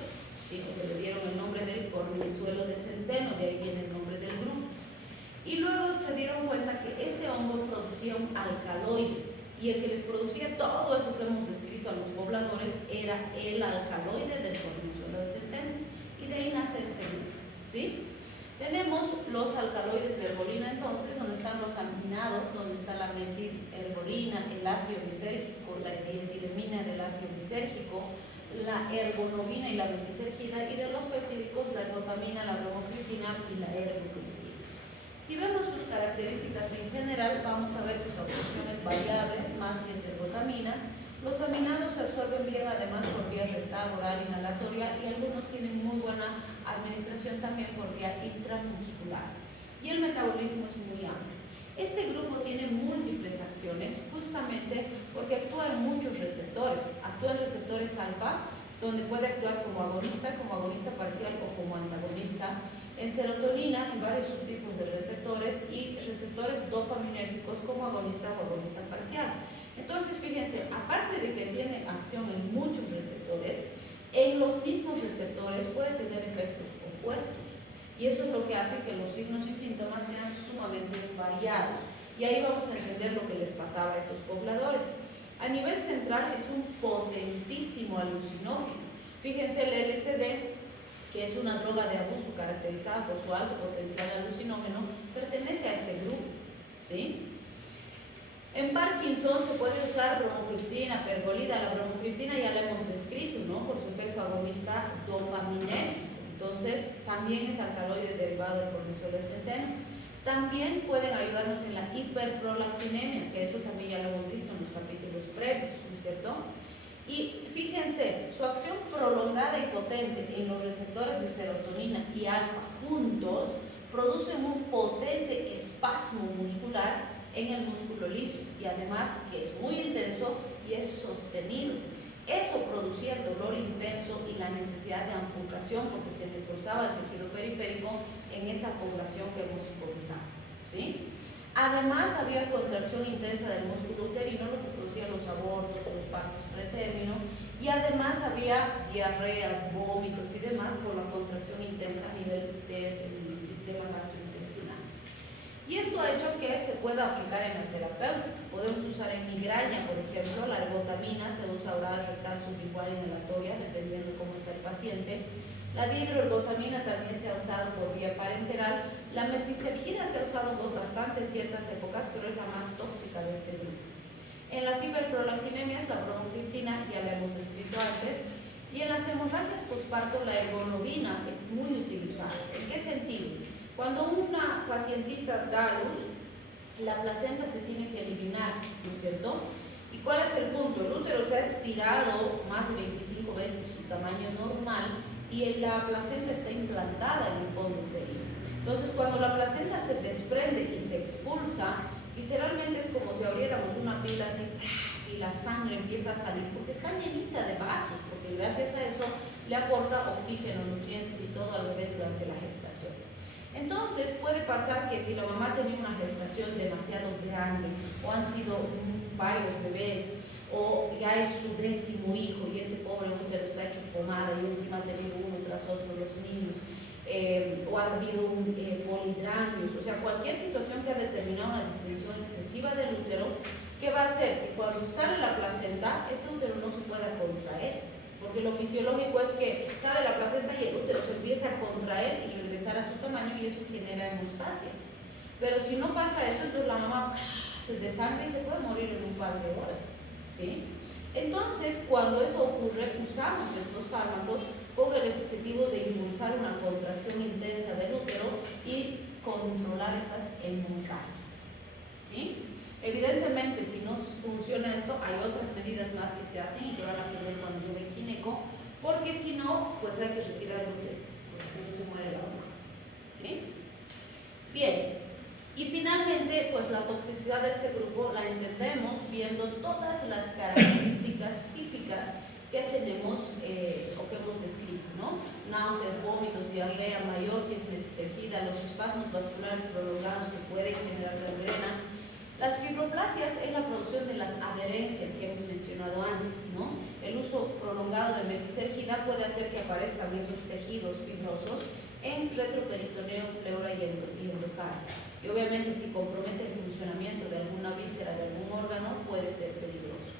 ¿sí? O sea, le dieron el nombre del cornezuelo de centeno, de ahí viene el nombre del grupo. Y luego se dieron cuenta que ese hongo producía un alcaloide, y el que les producía todo eso que hemos descrito a los pobladores era el alcaloide del cornezuelo de centeno, y de ahí nace este grupo, ¿sí? Tenemos los alcaloides de ergolina entonces, donde están los aminados, donde está la metilhergolina, el ácido lisérgico, la dietilemina del ácido lisérgico, la ergonomina y la metisergida, y de los peptídicos, la ergotamina, la bromocriptina y la ergocriptina. Si vemos sus características en general, vamos a ver que su absorción es variable, más si es ergotamina. Los aminados se absorben bien además por vía rectal, oral, inhalatoria, y algunos tienen muy buena administración también por vía intramuscular. Y el metabolismo es muy amplio. Este grupo tiene múltiples acciones justamente porque actúa en muchos receptores. Actúa en receptores alfa, donde puede actuar como agonista parcial o como antagonista. En serotonina, en varios subtipos de receptores, y receptores dopaminérgicos como agonista o agonista parcial. Entonces, fíjense, aparte de que tiene acción en muchos receptores, en los mismos receptores puede tener efectos opuestos. Y eso es lo que hace que los signos y síntomas sean sumamente variados. Y ahí vamos a entender lo que les pasaba a esos pobladores. A nivel central es un potentísimo alucinógeno. Fíjense, el LSD, que es una droga de abuso caracterizada por su alto potencial alucinógeno, pertenece a este grupo, ¿sí? En Parkinson se puede usar bromocriptina, pergolida. La bromocriptina ya la hemos descrito, ¿no? Por su efecto agonista dopaminérgico. Entonces, también es alcaloide derivado del cornezuelo de centeno. También pueden ayudarnos en la hiperprolactinemia, que eso también ya lo hemos visto en los capítulos previos, ¿no es cierto? Y fíjense, su acción prolongada y potente en los receptores de serotonina y alfa juntos producen un potente espasmo muscular en el músculo liso y además que es muy intenso y es sostenido. Eso producía el dolor intenso y la necesidad de amputación porque se necrosaba el tejido periférico en esa población que hemos contado, ¿sí? Además había contracción intensa del músculo uterino, lo que producía los abortos, los partos pretérmino, y además había diarreas, vómitos y demás por la contracción intensa a nivel del sistema gastrointestinal. Y esto ha hecho que se pueda aplicar en la terapéutica. Podemos usar en migraña, por ejemplo, la ergotamina se usa oral, rectal, sublingual, inhalatoria, dependiendo de cómo está el paciente. La dihidroergotamina también se ha usado por vía parenteral. La metisergida se ha usado bastante en ciertas épocas, pero es la más tóxica de este grupo. En las hiperprolactinemias, la bromocriptina, ya la hemos descrito antes, y en las hemorragias posparto, la ergonovina es muy utilizada. ¿En qué sentido? Cuando una pacientita da a luz, la placenta se tiene que eliminar, ¿no es cierto? ¿Y cuál es el punto? El útero se ha estirado más de 25 veces su tamaño normal y la placenta está implantada en el fondo uterino. Entonces, cuando la placenta se desprende y se expulsa, literalmente es como si abriéramos una pila así y la sangre empieza a salir porque está llenita de vasos, porque gracias a eso le aporta oxígeno, nutrientes y todo al bebé durante la gestación. Entonces puede pasar que si la mamá tenía una gestación demasiado grande o han sido varios bebés o ya es su 10º hijo y ese pobre útero está hecho pomada y encima ha tenido uno tras otro los niños, o ha habido polidramnios, o sea, cualquier situación que ha determinado una distensión excesiva del útero, ¿qué va a hacer? Que cuando sale la placenta, ese útero no se pueda contraer, porque lo fisiológico es que sale la placenta y el útero se empieza a contraer y regresar a su tamaño y eso genera hemostasia. Pero si no pasa eso, entonces la mamá se desangra y se puede morir en un par de horas, ¿sí? Entonces, cuando eso ocurre, usamos estos fármacos con el objetivo de impulsar una contracción intensa del útero y controlar esas hemorragias, ¿sí? Evidentemente, si no funciona esto, hay otras medidas más que se hacen y que van a aprender cuando yo me gineco, porque si no, pues hay que retirar el útero, porque si no se muere la mujer, ¿sí? Bien, y finalmente, pues la toxicidad de este grupo la entendemos viendo todas las características típicas que tenemos o que hemos descrito, ¿no? Náuseas, vómitos, diarrea mayor si es metisergida, los espasmos vasculares prolongados que pueden generar gangrena. Las fibroplasias es la producción de las adherencias que hemos mencionado antes, ¿no? El uso prolongado de metisergida puede hacer que aparezcan esos tejidos fibrosos en retroperitoneo, pleura y endocardio. Y obviamente si compromete el funcionamiento de alguna víscera, de algún órgano, puede ser peligroso.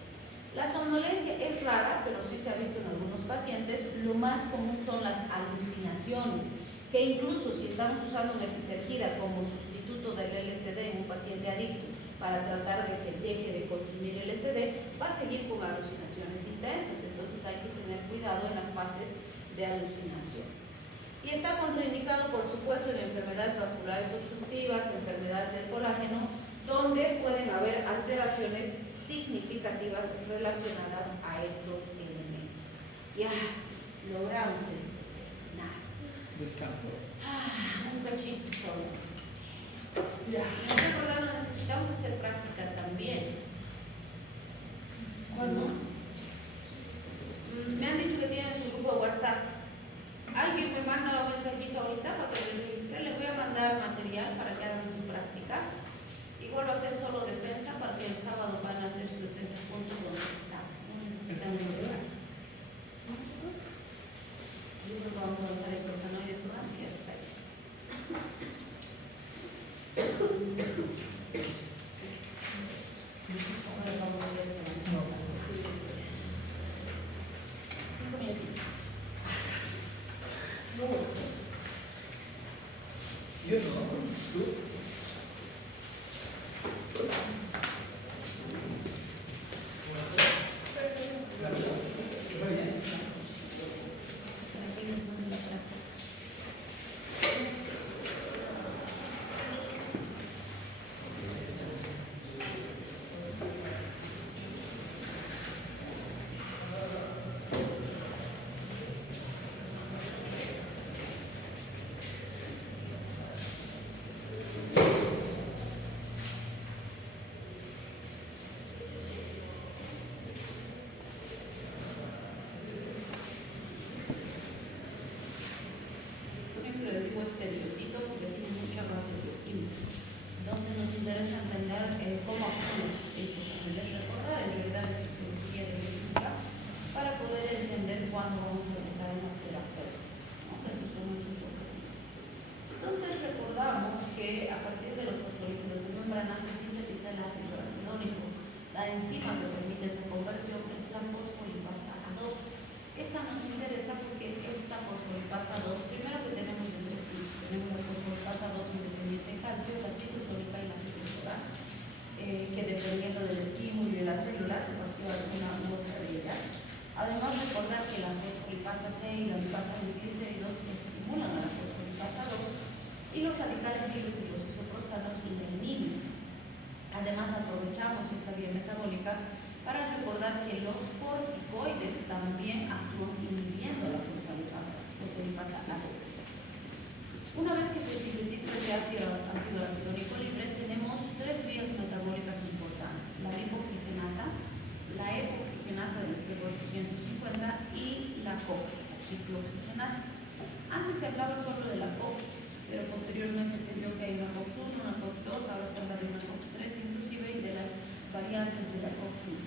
La somnolencia es rara, pero sí se ha visto en algunos pacientes. Lo más común son las alucinaciones, que incluso si estamos usando metisergida como sustituto del LSD en un paciente adicto para tratar de que deje de consumir LSD, va a seguir con alucinaciones intensas. Entonces hay que tener cuidado en las fases de alucinación. Y está contraindicado, por supuesto, en enfermedades vasculares obstructivas, enfermedades del colágeno, donde pueden haber alteraciones significativas relacionadas a estos elementos. Ya, logramos esto. Nada. Descanso. Un cachito solo. Ya. Y recordando, necesitamos hacer práctica también. ¿Cuándo? Me han dicho que tienen su grupo de WhatsApp. Alguien me manda un mensajito ahorita para que me registre. Les voy a mandar material para que hagan su práctica. Igual va a ser solo defensa para que el sábado van a hacer su defensa junto con el examen. No necesitan entregar. Yo creo que vamos a avanzar en prosanoides más y hasta ahí. Ahora vamos a ver si avanzamos. 5 minutitos. Yo no, tú. enzima que permite esa conversión es la fosfolipasa A2. Esta nos interesa porque esta fosfolipasa 2, primero que tenemos de tres tipos. Tenemos la fosfolipasa 2 independiente de calcio, la citosólica y la citosólica, que dependiendo del estímulo y de la célula se va a activar una u otra de ellas. Además, recordar que la fosfolipasa C y la lipasa triglicéridos estimulan a la fosfolipasa 2 y los radicales libres y los isoprostanos la inhiben. Además, aprovechamos esta vía metabólica para recordar que los corticoides también actúan inhibiendo la fosfolipasa A2. Una vez que se sintetiza este ácido araquidónico libre, tenemos tres vías metabólicas importantes: la lipoxigenasa, la epoxigenasa del espejo 850 y la COX, o ciclooxigenasa. Antes se hablaba solo de la COX, pero posteriormente se vio que hay una COX-1, una COX-2, ahora se habla de una COX-3 inclusive, y de las variantes de la COX-1.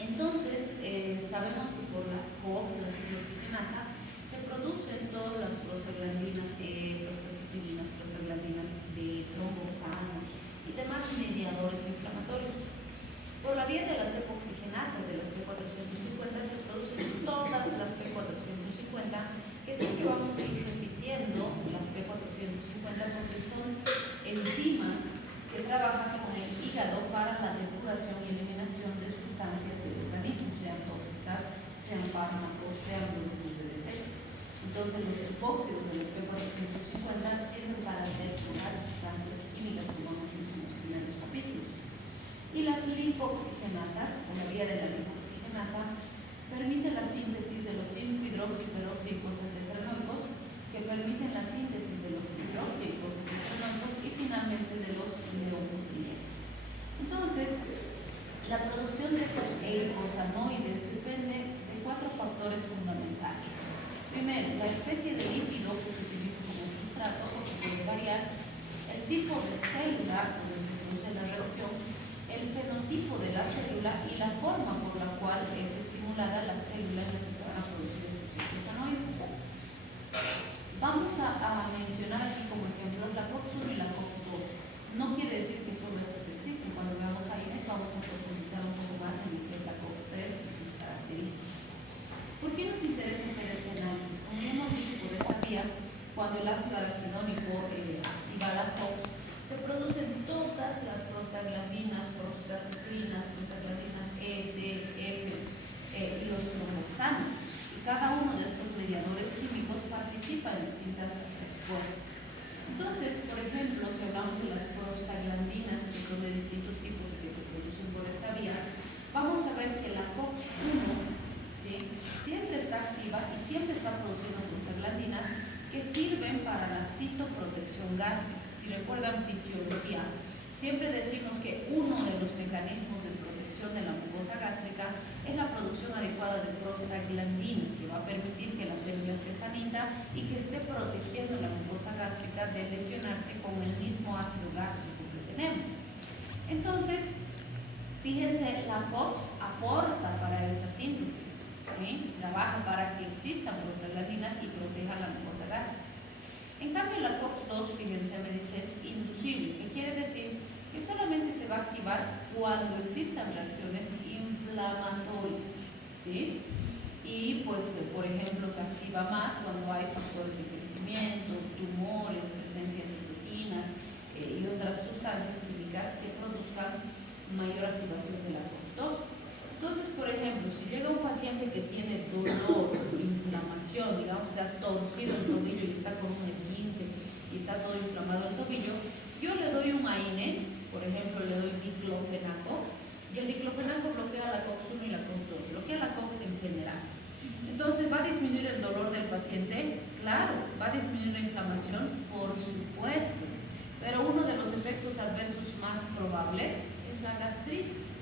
Entonces, sabemos que por la COX, la ciclooxigenasa, se producen todas las prostaglandinas, prostaciclinas, prostaglandinas de tromboxanos y demás mediadores inflamatorios. Por la vía de las epoxigenasas de las P450 se producen todas las P450, que siempre vamos a ir repitiendo las P450 porque son enzimas que trabajan con el hígado para la depuración y eliminación de sustancias del organismo, sean tóxicas, sean fármacos, sean productos de desecho. Entonces, los epóxidos de los P450 sirven para depurar sustancias químicas, como hemos visto en los primeros capítulos. Y las lipoxigenasas, por la vía de la lipoxigenasa, permiten la síntesis de los 5-hidroxiperoxíicos tetranoicos, que permiten la síntesis de los hidroxíicos tetranoicos y finalmente de los neoproteínas. Entonces, la producción de estos eicosanoides depende de cuatro factores fundamentales. Primero, la especie de lípido que se utiliza como sustrato, o que puede variar, el tipo de célula donde se produce la reacción, el fenotipo de la célula y la forma por la cual es estimulada la célula en la que se van a producir estos eicosanoides. Vamos a mencionar aquí como ejemplo la COX-1 y la COX-2. No quiere decir que solo estas existen. Cuando veamos a Inés vamos a profundizar un poco más en lo que es la COX-3 y sus características. ¿Por qué nos interesa hacer este análisis? Como ya hemos dicho, por esta vía, cuando el ácido araquidónico activa la COX, se producen todas las prostaglandinas, prostaciclinas, prostaglandinas E, D, F y los tromboxanos. Y cada uno de estos mediadores químicos participa en distintas respuestas. Entonces, por ejemplo, si hablamos de las prostaglandinas, que son de distintos tipos y que se producen por esta vía, vamos a ver que la COX-1 siempre está activa y siempre está produciendo prostaglandinas que sirven para la citoprotección gástrica. Si recuerdan fisiología, siempre decimos que uno de los mecanismos de protección de la mucosa gástrica es la producción adecuada de prostaglandinas, que va a permitir que la célula esté sanita y que esté protegiendo la mucosa gástrica de lesionarse con el mismo ácido gástrico que tenemos. Entonces, fíjense, la COX aporta para esa síntesis, ¿sí? Trabaja para que existan prostaglandinas y proteja la mucosa gástrica. En cambio, la COX-2, fíjense, me dice, es inducible, que quiere decir que solamente se va a activar cuando existan reacciones inflamatorias, ¿sí? Y pues, por ejemplo, se activa más cuando hay factores de crecimiento, tumores, presencia de citoquinas y otras sustancias químicas que produzcan mayor activación de la COX-2. Entonces, por ejemplo, si llega un paciente que tiene dolor, inflamación, digamos, se ha torcido el tobillo y está con un esguince y está todo inflamado el tobillo, yo le doy un AINE, por ejemplo, le doy diclofenaco, y el diclofenaco bloquea la COX-1 y la COX-2, bloquea la COX en general. Entonces, ¿va a disminuir el dolor del paciente? Claro. ¿Va a disminuir la inflamación? Por supuesto. Pero uno de los efectos adversos más probables es la gastritis.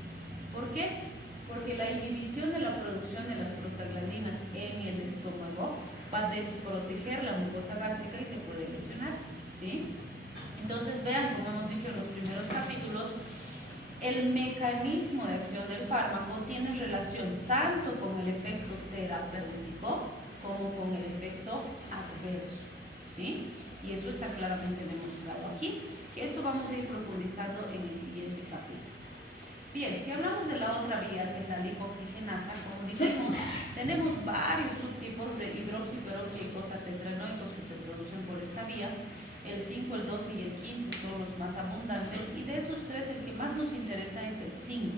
¿Por qué? Porque la inhibición de la producción de las prostaglandinas en el estómago va a desproteger la mucosa gástrica y se puede lesionar, ¿sí? Entonces vean, como hemos dicho en los primeros capítulos, el mecanismo de acción del fármaco tiene relación tanto con el efecto terapéutico como con el efecto adverso, ¿sí? Y eso está claramente demostrado aquí, que esto vamos a ir profundizando en el siguiente capítulo. Bien, si hablamos de la otra vía, que es la lipoxigenasa, como dijimos, tenemos varios subtipos de hidroxiperoxíglicos tetranoicos que se producen por esta vía. El 5, el 12 y el 15 son los más abundantes, y de esos tres el que más nos interesa es el 5,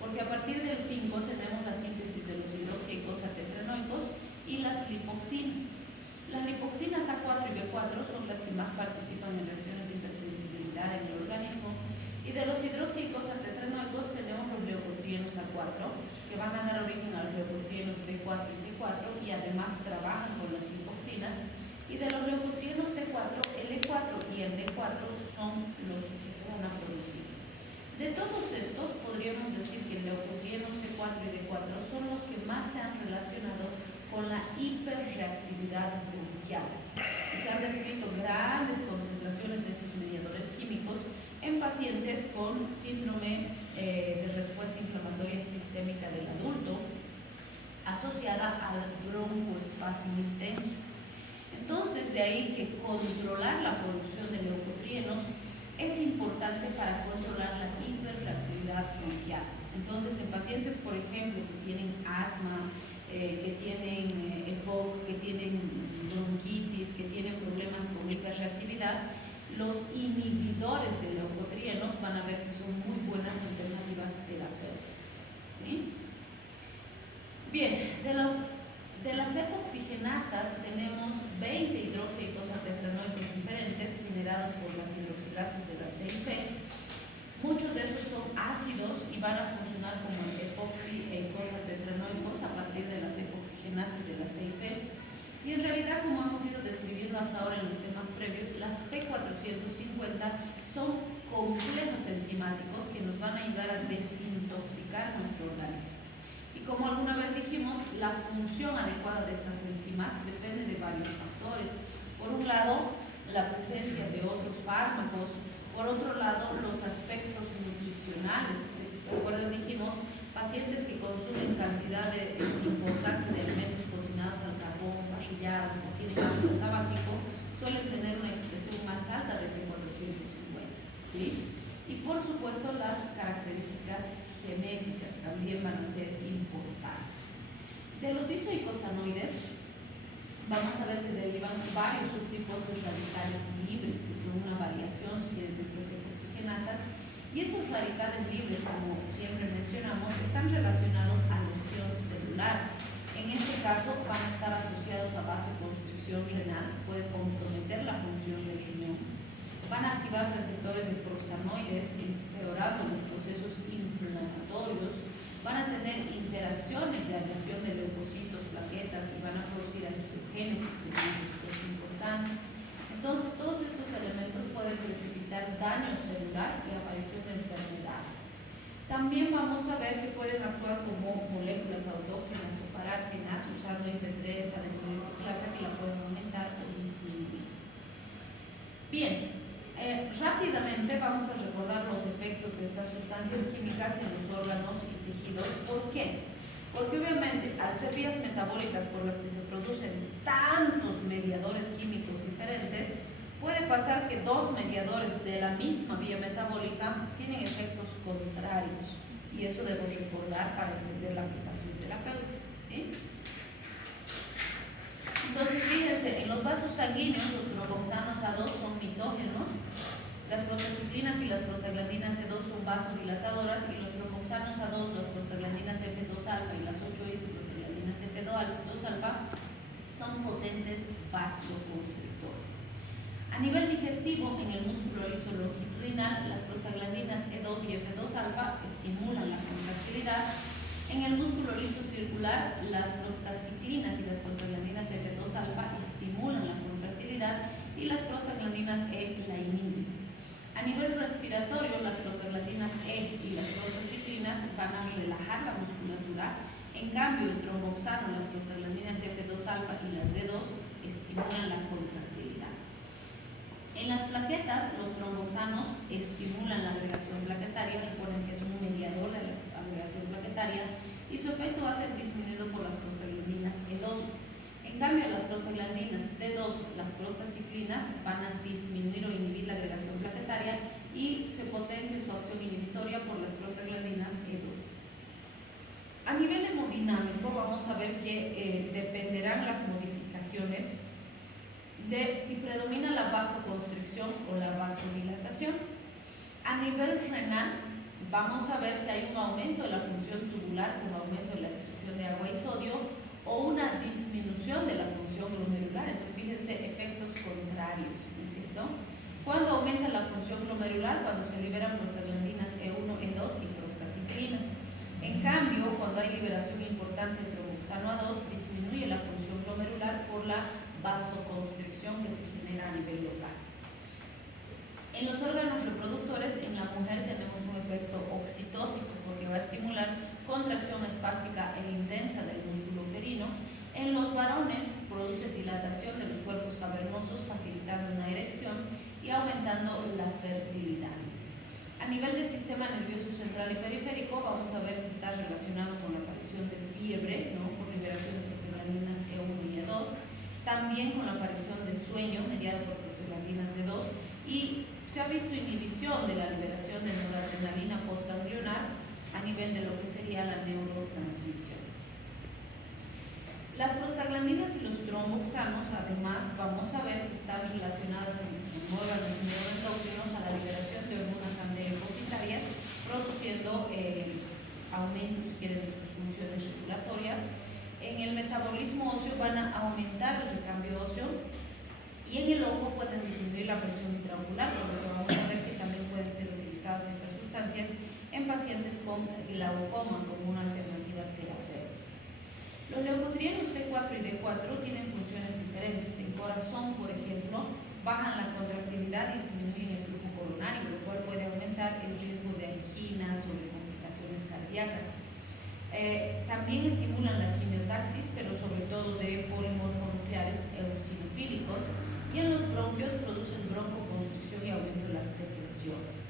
porque a partir del 5 tenemos la síntesis de los hidroxiicos tetranoicos y las lipoxinas. Las lipoxinas A4 y B4 son las que más participan en reacciones de hipersensibilidad en el organismo, y de los hidroxiicos tetranoicos tenemos los leucotrienos A4, que van a dar origen a los leucotrienos B4 y C4, y además trabajan con las lipoxinas. Y de los leucotrienos C4, el E4 y el D4 son los que se van a producir. De todos estos, podríamos decir que el leucotrieno C4 y D4 son los que más se han relacionado con la hiperreactividad bronquial. Y se han descrito grandes concentraciones de estos mediadores químicos en pacientes con síndrome de respuesta inflamatoria sistémica del adulto asociada al broncoespasmo intenso. Entonces, de ahí que controlar la producción de leucotrienos es importante para controlar la hiperreactividad bronquial. Entonces, en pacientes, por ejemplo, que tienen asma, que tienen EPOC, que tienen bronquitis, que tienen problemas con hiperreactividad, los inhibidores de leucotrienos van a ver que son muy buenas alternativas terapéuticas, ¿sí? Bien, de las epoxigenasas tenemos 20 hidroxiicos tetranoicos diferentes generados por las hidroxilasas de la CIP. Muchos de esos son ácidos y van a funcionar como epoxieicos tetranoicos a partir de las epoxigenasas de la CIP. Y en realidad, como hemos ido describiendo hasta ahora en los temas previos, las P450 son complejos enzimáticos que nos van a ayudar a desintoxicar nuestro organismo. Y como alguna vez dijimos, la función adecuada de estas enzimas depende de varios factores. Por un lado, la presencia de otros fármacos. Por otro lado, los aspectos nutricionales. ¿Se acuerdan? Dijimos, pacientes que consumen cantidad importante de alimentos cocinados al carbón, parrillados, o tienen hábito tabáquico, suelen tener una expresión más alta de P450, ¿sí? Y por supuesto, las características genéticas también van a ser importantes. De los isoicosanoides, vamos a ver que derivan varios subtipos de radicales libres, que son una variación, si quieren, de estas epoxigenasas, y esos radicales libres, como siempre mencionamos, están relacionados a lesión celular. En este caso, van a estar asociados a vasoconstricción renal, puede comprometer la función del riñón, van a activar receptores de prostanoides, empeorando los procesos inflamatorios, van a tener interacciones de adhesión de leucocitos, plaquetas, y van a producir angiogénesis, que es importante. Entonces, todos estos elementos pueden precipitar daño celular y aparición de enfermedades. También vamos a ver que pueden actuar como moléculas autógenas o parágenas, usando IP3, adenosina, que la pueden aumentar o disminuir. Bien. Rápidamente vamos a recordar los efectos de estas sustancias químicas en los órganos y tejidos. ¿Por qué? Porque obviamente, al ser vías metabólicas por las que se producen tantos mediadores químicos diferentes, puede pasar que dos mediadores de la misma vía metabólica tienen efectos contrarios, y eso debemos recordar para entender la aplicación terapéutica, ¿sí? Entonces, fíjense, en los vasos sanguíneos, los cloroxanos A2 son mitógenos, las prostaciclinas y las prostaglandinas E2 son vasodilatadoras, y los tropoxanos A2, las prostaglandinas F2-alfa y las 8-is y prostaglandinas F2-alfa son potentes vasoconstrictores. A nivel digestivo, en el músculo liso longitudinal, las prostaglandinas E2 y F2-alfa estimulan la contractilidad. En el músculo liso circular, las prostaciclinas y las prostaglandinas F2-alfa estimulan la contractilidad, y las prostaglandinas E la inhiben. A nivel respiratorio, las prostaglandinas E y las prostaciclinas van a relajar la musculatura. En cambio, el tromboxano, las prostaglandinas F2-alfa y las D2 estimulan la contractilidad. En las plaquetas, los tromboxanos estimulan la agregación plaquetaria, recuerden que es un mediador de la agregación plaquetaria, y su efecto va a ser disminuido por las prostaglandinas E2. En cambio, las prostaglandinas D2, las prostaciclinas, van a disminuir o inhibir la agregación plaquetaria, y se potencia su acción inhibitoria por las prostaglandinas E2. A nivel hemodinámico vamos a ver que dependerán las modificaciones de si predomina la vasoconstricción o la vasodilatación. A nivel renal vamos a ver que hay un aumento de la función tubular con aumento de la excreción de agua y sodio o una disminución de la función glomerular. Entonces fíjense, efectos contrarios, ¿no es cierto? ¿Cuándo aumenta la función glomerular? Cuando se liberan prostaglandinas E1, E2 y prostaciclinas. En cambio, cuando hay liberación importante de tromboxano A2, disminuye la función glomerular por la vasoconstricción que se genera a nivel local. En los órganos reproductores, en la mujer tenemos un efecto oxitósico porque va a estimular contracción espástica e intensa del músculo uterino. En los varones produce dilatación de los cuerpos cavernosos, facilitando una erección y aumentando la fertilidad. A nivel del sistema nervioso central y periférico, vamos a ver que está relacionado con la aparición de fiebre, ¿no?, por liberación de prostaglandinas E1 y E2, también con la aparición del sueño mediado por prostaglandinas D2 y se ha visto inhibición de la liberación de noradrenalina postganglionar a nivel de lo que sería la neurotransmisión. Las prostaglandinas y los tromboxanos, además, vamos a ver que están relacionadas en órganos neuroendocrinos a la liberación de hormonas antidepositarias, produciendo aumento, si quieren, de sus funciones regulatorias. En el metabolismo óseo van a aumentar el recambio óseo y en el ojo pueden disminuir la presión intraocular, por lo que vamos a ver que también pueden ser utilizadas estas sustancias en pacientes con glaucoma como una alternativa terapéutica. Los leucotrienos C4 y D4 tienen funciones diferentes. En corazón, por ejemplo, bajan la contractilidad y disminuyen el flujo coronario, lo cual puede aumentar el riesgo de anginas o de complicaciones cardíacas. También estimulan la quimiotaxis, pero sobre todo de polimorfonucleares eosinofílicos, y en los bronquios producen broncoconstricción y aumento de las secreciones.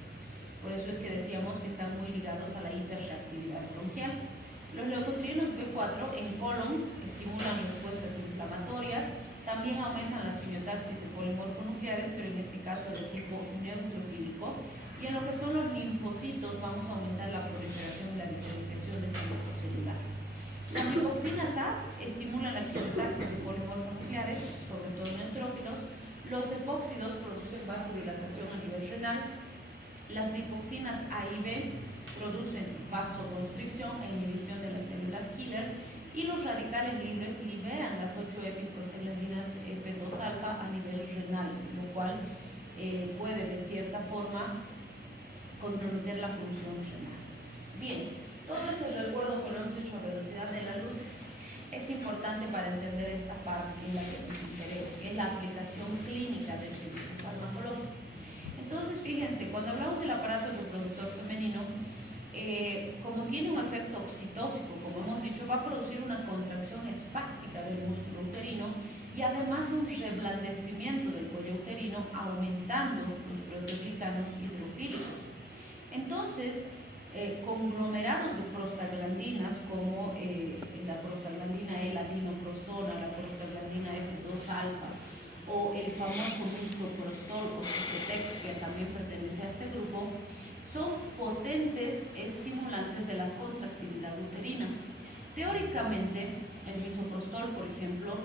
Por eso es que decíamos que están muy ligados a la hiperreactividad bronquial. Los leucotrienos B4 en colon estimulan respuestas inflamatorias, también aumentan la quimiotaxis de polimorfonucleares, pero en este caso de tipo neutrofílico. Y en lo que son los linfocitos vamos a aumentar la proliferación y la diferenciación de ese grupo celular. Las lipoxinas A estimulan la quimiotaxis de polimorfonucleares, sobre todo neutrófilos. Los epóxidos producen vasodilatación a nivel renal. Las lipoxinas A y B producen vasoconstricción e inhibición de las células killer, y los radicales libres liberan las 8 epiprostaglandinas F2 alfa a nivel renal, lo cual puede de cierta forma comprometer la función renal. Bien, todo ese recuerdo que lo hemos hecho a velocidad de la luz es importante para entender esta parte en la que nos interesa, que es la aplicación clínica de este tipo farmacológico. Entonces, fíjense, cuando hablamos del aparato reproductor femenino, como tiene un efecto oxitósico, como hemos dicho, va a producir una contracción espástica del músculo uterino y además un reblandecimiento del cuello uterino, aumentando los proteoglicanos hidrofílicos. Entonces, conglomerados de prostaglandinas como la prostaglandina E, la dinoprostona, la prostaglandina F2 alfa o el famoso misoprostol o Citotec, que también pertenece a este grupo, son potentes estimulantes de la contractilidad uterina. Teóricamente, el misoprostol, por ejemplo,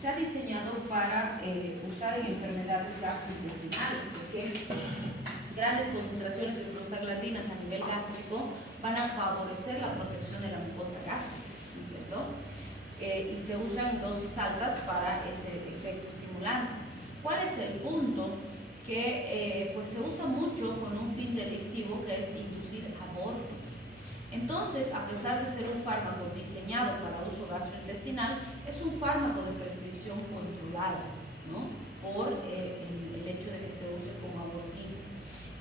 se ha diseñado para usar en enfermedades gastrointestinales, porque grandes concentraciones de prostaglandinas a nivel gástrico van a favorecer la protección de la mucosa gástrica, ¿no es cierto? Y se usan dosis altas para ese efecto estimulante. ¿Cuál es el punto? Que pues se usa mucho con un fin delictivo, que es inducir abortos. Entonces, a pesar de ser un fármaco diseñado para uso gastrointestinal, es un fármaco de prescripción controlada, ¿no?, por el hecho de que se use como abortivo.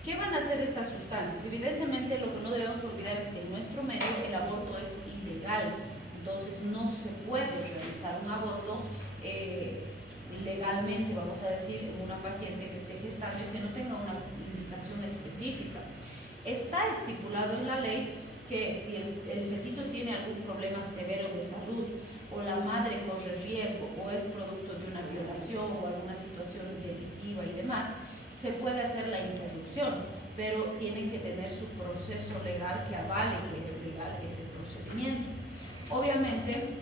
¿Qué van a hacer estas sustancias? Evidentemente, lo que no debemos olvidar es que en nuestro medio el aborto es ilegal, entonces no se puede realizar un aborto legalmente, vamos a decir, en una paciente que esté gestando y que no tenga una indicación específica. Está estipulado en la ley que si el fetito tiene algún problema severo de salud o la madre corre riesgo o es producto de una violación o alguna situación delictiva y demás, se puede hacer la interrupción, pero tienen que tener su proceso legal que avale que es legal ese procedimiento. Obviamente,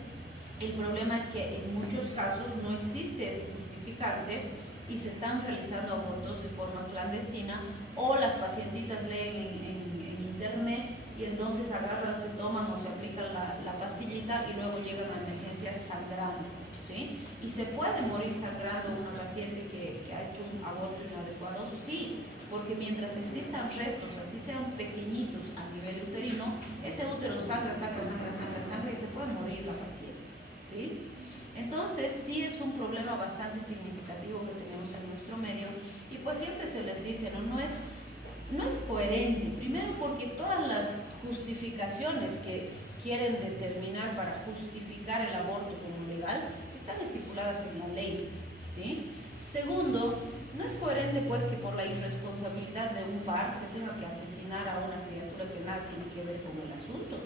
el problema es que en muchos casos no existe ese justificante y se están realizando abortos de forma clandestina, o las pacientitas leen en internet y entonces agarran, se toman o se aplican la pastillita y luego llegan a emergencias sangrando, ¿sí? Y se puede morir sangrando una paciente que ha hecho un aborto inadecuado, sí, porque mientras existan restos, así sean pequeñitos a nivel uterino, ese útero sangra y se puede morir la paciente, ¿sí? Entonces sí es un problema bastante significativo que tenemos en nuestro medio, y pues siempre se les dice, no es coherente, primero porque todas las justificaciones que quieren determinar para justificar el aborto como legal están estipuladas en la ley, ¿sí? Segundo, no es coherente pues que por la irresponsabilidad de un par se tenga que asesinar a una criatura que nada tiene que ver con el asunto,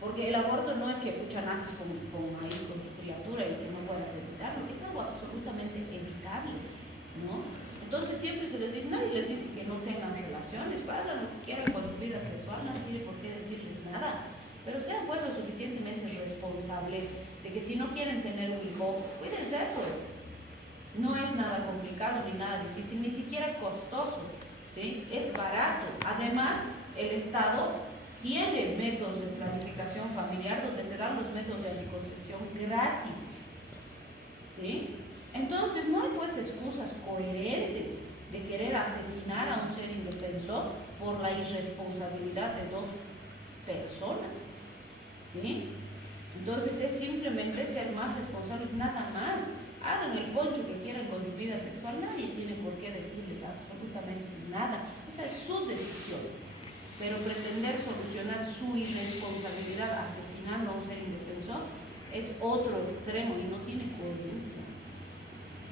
porque el aborto no es que pucha naces con tu criatura y que no puedas evitarlo, es algo absolutamente evitable, ¿no? Entonces siempre se les dice, nadie les dice que no tengan relaciones, hagan lo que quieran con su vida sexual, no tiene por qué decirles nada, pero sean pues lo suficientemente responsables de que si no quieren tener un hijo, cuídense pues. No es nada complicado ni nada difícil, ni siquiera costoso, ¿sí? Es barato. Además, el Estado tiene métodos de planificación familiar donde te dan los métodos de anticoncepción gratis, ¿sí? Entonces, no hay pues excusas coherentes de querer asesinar a un ser indefenso por la irresponsabilidad de dos personas, ¿sí? Entonces, es simplemente ser más responsables, nada más. Hagan el poncho que quieran con su vida sexual, nadie tiene por qué decirles absolutamente nada, esa es su decisión, pero pretender solucionar su irresponsabilidad asesinando a un ser indefenso es otro extremo y no tiene coherencia,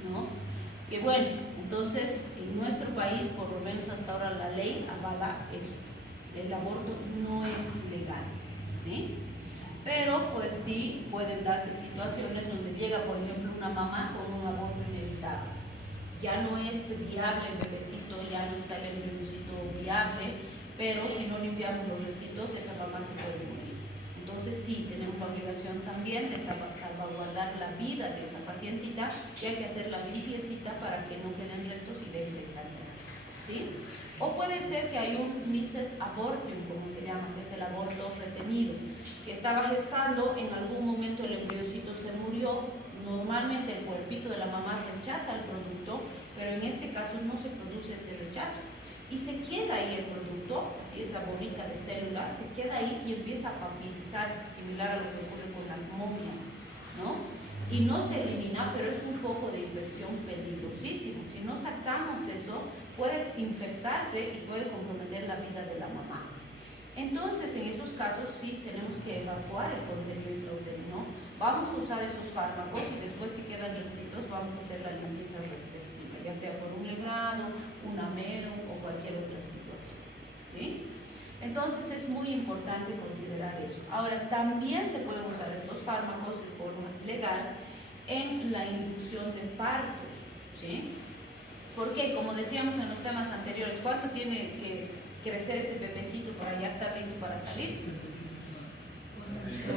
¿no? Que bueno, entonces en nuestro país, por lo menos hasta ahora, la ley avala eso, el aborto no es legal, ¿sí? Pero pues sí pueden darse situaciones donde llega, por ejemplo, una mamá con un aborto inevitable. Ya no es viable el bebecito, ya no está el embrioncito viable, pero si no limpiamos los restitos, esa mamá se puede morir. Entonces sí, tenemos la obligación también de salvaguardar la vida de esa pacientita, y hay que hacer la limpiecita para que no queden restos y dejen de sangrar, ¿sí? O puede ser que hay un missed abortum, como se llama, que es el aborto retenido, que estaba gestando, en algún momento el embriocito se murió, normalmente el cuerpito de la mamá rechaza el producto, pero en este caso no se produce ese rechazo, y se queda ahí el producto, así esa bolita de células, se queda ahí y empieza a papirizarse, similar a lo que ocurre con las momias, ¿no? Y no se elimina, pero es un foco de infección peligrosísimo. Si no sacamos eso, puede infectarse y puede comprometer la vida de la mamá. Entonces, en esos casos sí tenemos que evacuar el contenido intrauterino. Vamos a usar esos fármacos y después, si quedan restitos, vamos a hacer la limpieza respectiva, ya sea por un legrado, un amero o cualquier otra situación, ¿sí? Entonces es muy importante considerar eso. Ahora, también se pueden usar estos fármacos de forma legal en la inducción de partos, ¿sí? Porque, como decíamos en los temas anteriores, ¿cuánto tiene que crecer ese bebecito para ya estar listo para salir?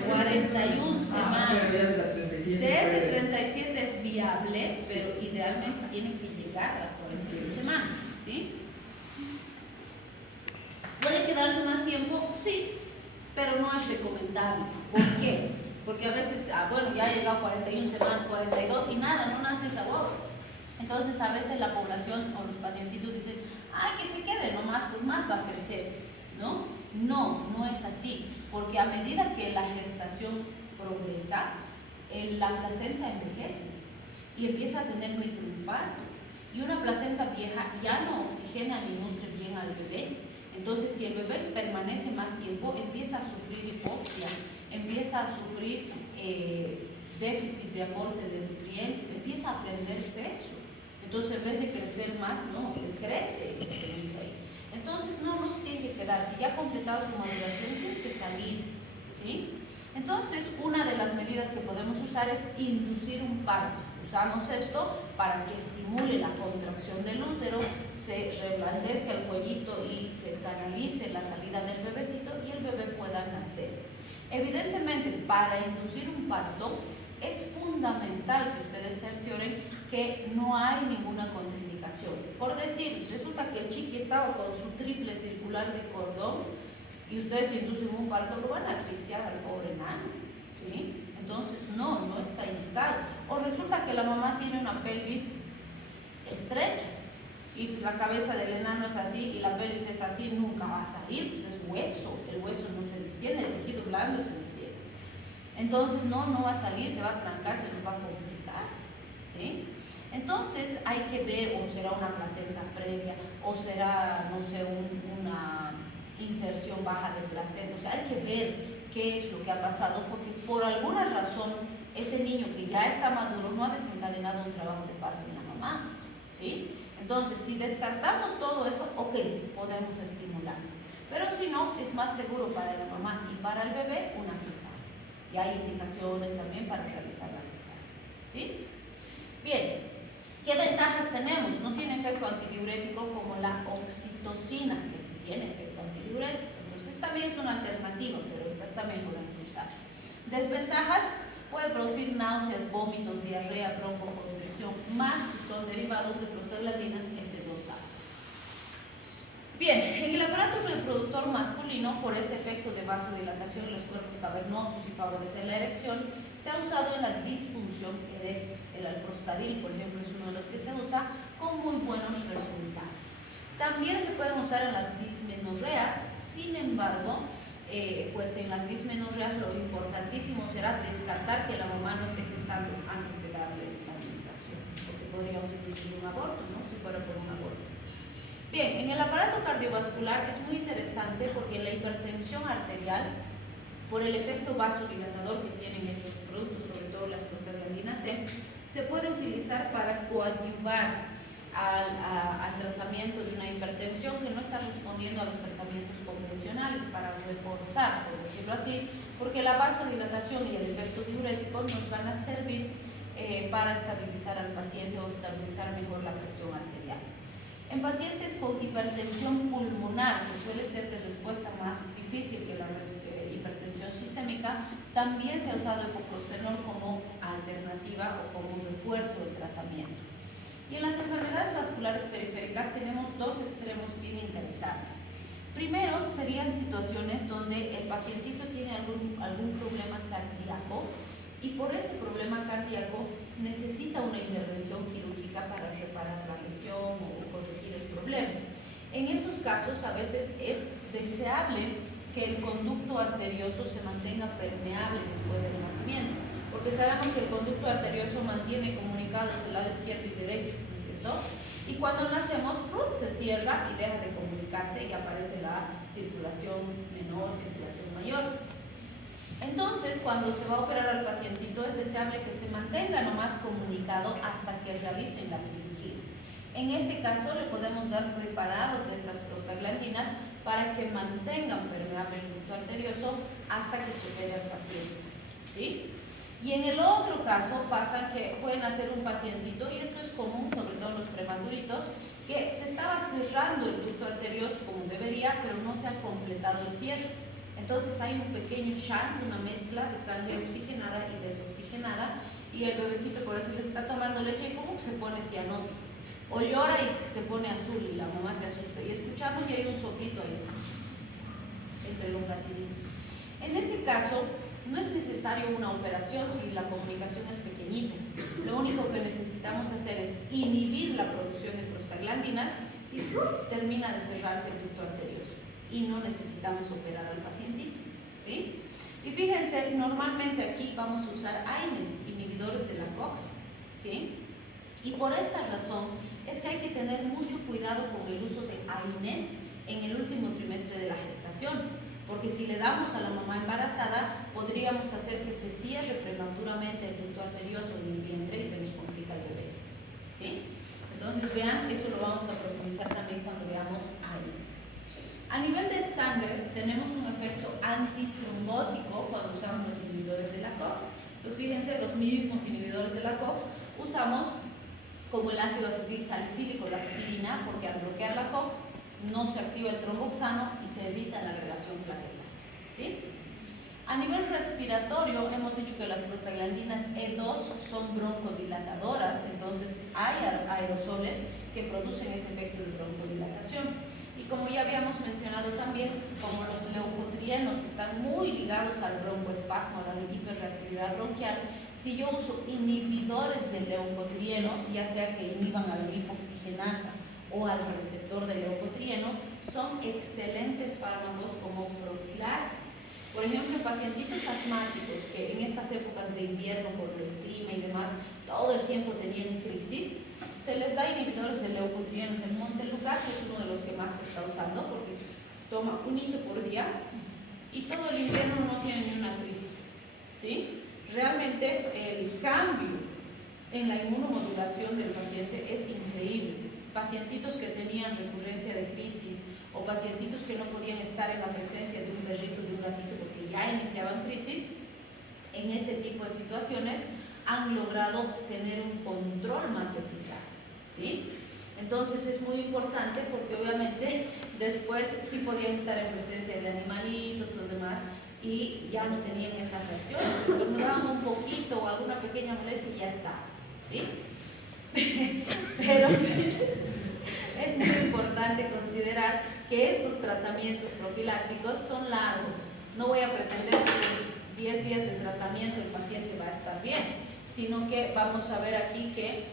41 semanas. Desde 37 es viable, pero idealmente tiene que llegar a las 41 semanas, ¿sí? ¿Puede quedarse más tiempo? Sí, pero no es recomendable. ¿Por qué? Porque a veces, bueno, ya ha llegado 41 semanas, 42 y nada, no nace esa guagua. Entonces a veces la población o los pacientitos dicen, ay, que se quede nomás, pues más va a crecer, ¿no? No, no es así, porque a medida que la gestación progresa, la placenta envejece y empieza a tener microinfartos, y una placenta vieja ya no oxigena ni nutre bien al bebé. Entonces, si el bebé permanece más tiempo, empieza a sufrir hipoxia, empieza a sufrir déficit de aporte de nutrientes, empieza a perder peso. Entonces, en vez de crecer más, no, crece. Entonces, no se tiene que quedar. Si ya ha completado su maduración, tiene que salir, ¿sí? Entonces, una de las medidas que podemos usar es inducir un parto. Usamos esto para que estimule la contracción del útero, se reblandezca el cuellito y se canalice la salida del bebecito y el bebé pueda nacer. Evidentemente, para inducir un parto es fundamental que ustedes cercioren que no hay ninguna contraindicación. Por decir, resulta que el chiqui estaba con su triple circular de cordón y ustedes inducen un parto, lo van a asfixiar al pobre enano, ¿sí? Entonces no está indicado. O resulta que la mamá tiene una pelvis estrecha y la cabeza del enano es así y la pelvis es así, nunca va a salir, pues es hueso, el hueso no se distiende, el tejido blando se distiende. Entonces no va a salir, se va a trancar, se nos va a complicar, ¿sí? Entonces hay que ver, o será una placenta previa, o será, no sé, una inserción baja de placenta, o sea, hay que ver qué es lo que ha pasado, porque por alguna razón ese niño que ya está maduro no ha desencadenado un trabajo de parto en la mamá, ¿sí? Entonces, si descartamos todo eso, ok, podemos estimular, pero si no, es más seguro para la mamá y para el bebé una cesárea. Y hay indicaciones también para realizar la cesárea, ¿sí? Bien, ¿qué ventajas tenemos? No tiene efecto antidiurético como la oxitocina, que sí tiene efecto antidiurético. Entonces también es una alternativa, pero estas también podemos usar. Desventajas: puede producir náuseas, vómitos, diarrea, broncoconstricción, más si son derivados de prostaglandinas F2A. Bien, en el aparato reproductor masculino, por ese efecto de vasodilatación en los cuerpos cavernosos y favorecer la erección, se ha usado en la disfunción eréctil. El alprostadil, por ejemplo, es uno de los que se usa con muy buenos resultados. También se pueden usar en las dismenorreas, sin embargo, pues en las dismenorreas lo importantísimo será descartar que la mamá no esté gestando antes de darle la medicación, porque podríamos inducir un aborto, ¿no? Si fuera por un aborto. Bien, en el aparato cardiovascular es muy interesante porque en la hipertensión arterial, por el efecto vasodilatador que tienen estos productos, sobre todo las prostaglandinas C, se puede utilizar para coadyuvar al tratamiento de una hipertensión que no está respondiendo a los tratamientos convencionales, para reforzar, por decirlo así, porque la vasodilatación y el efecto diurético nos van a servir para estabilizar al paciente o estabilizar mejor la presión arterial. En pacientes con hipertensión pulmonar, que suele ser de respuesta más difícil que la hipertensión sistémica, también se ha usado epoprostenol como alternativa o como refuerzo del tratamiento. Y en las enfermedades vasculares periféricas tenemos dos extremos bien interesantes. Primero, serían situaciones donde el pacientito tiene algún problema cardíaco y por ese problema cardíaco necesita una intervención quirúrgica para reparar la lesión o corregir el problema. En esos casos a veces es deseable que el conducto arterioso se mantenga permeable después del nacimiento, porque sabemos que el conducto arterioso mantiene comunicados el lado izquierdo y derecho, ¿no es cierto? Y cuando nacemos, se cierra y deja de comunicarse y aparece la circulación menor, circulación mayor. Entonces, cuando se va a operar al pacientito, es deseable que se mantenga lo más comunicado hasta que realicen la cirugía. En ese caso, le podemos dar preparados de estas prostaglandinas para que mantengan permeable el ducto arterioso hasta que se opere al paciente, ¿sí? Y en el otro caso pasa que pueden hacer un pacientito, y esto es común, sobre todo en los prematuritos, que se estaba cerrando el ducto arterioso como debería, pero no se ha completado el cierre. Entonces hay un pequeño shunt, una mezcla de sangre oxigenada y desoxigenada, y el bebecito, por eso les está tomando leche y se pone cianótico, o llora y se pone azul y la mamá se asusta, y escuchamos que hay un soplito ahí entre los latiditos. En ese caso no es necesario una operación si la comunicación es pequeñita. Lo único que necesitamos hacer es inhibir la producción de prostaglandinas y termina de cerrarse el ducto arterioso y no necesitamos operar al pacientito, ¿sí? Y fíjense, normalmente aquí vamos a usar AINES, inhibidores de la COX, ¿sí? Y por esta razón es que hay que tener mucho cuidado con el uso de AINES en el último trimestre de la gestación, porque si le damos a la mamá embarazada, podríamos hacer que se cierre prematuramente el ducto arterioso en el vientre y se nos complica el bebé, ¿sí? Entonces vean, eso lo vamos a profundizar también cuando veamos AINES. A nivel de sangre, tenemos un efecto antitrombótico cuando usamos los fíjense, los mismos inhibidores de la COX usamos como el ácido acetil salicílico, la aspirina, porque al bloquear la COX no se activa el tromboxano y se evita la agregación plaquetaria, ¿sí? A nivel respiratorio, hemos dicho que las prostaglandinas E2 son broncodilatadoras, entonces hay aerosoles que producen ese efecto de broncodilatación. Y como ya habíamos mencionado también, como los leucotrienos están muy ligados al broncoespasmo, a la hiperreactividad bronquial, si yo uso inhibidores de leucotrienos, ya sea que inhiban a la lipoxigenasa o al receptor de leucotrieno, son excelentes fármacos como profilaxis. Por ejemplo, en pacientitos asmáticos que en estas épocas de invierno por el clima y demás todo el tiempo tenían crisis, se les da inhibidores de leucotrienos. El Montelukast es uno de los que más se está usando porque toma 1 hito por día y todo el invierno no tiene ni una crisis, ¿sí? Realmente el cambio en la inmunomodulación del paciente es increíble. Pacientitos que tenían recurrencia de crisis o pacientitos que no podían estar en la presencia de un perrito, de un gatito, porque ya iniciaban crisis, en este tipo de situaciones han logrado tener un control más eficaz, ¿sí? Entonces es muy importante porque obviamente después sí podían estar en presencia de animalitos o demás y ya no tenían esas reacciones, estornudaban un poquito o alguna pequeña molestia y ya está, ¿sí? Pero es muy importante considerar que estos tratamientos profilácticos son largos. No voy a pretender que 10 días de tratamiento el paciente va a estar bien, sino que vamos a ver aquí que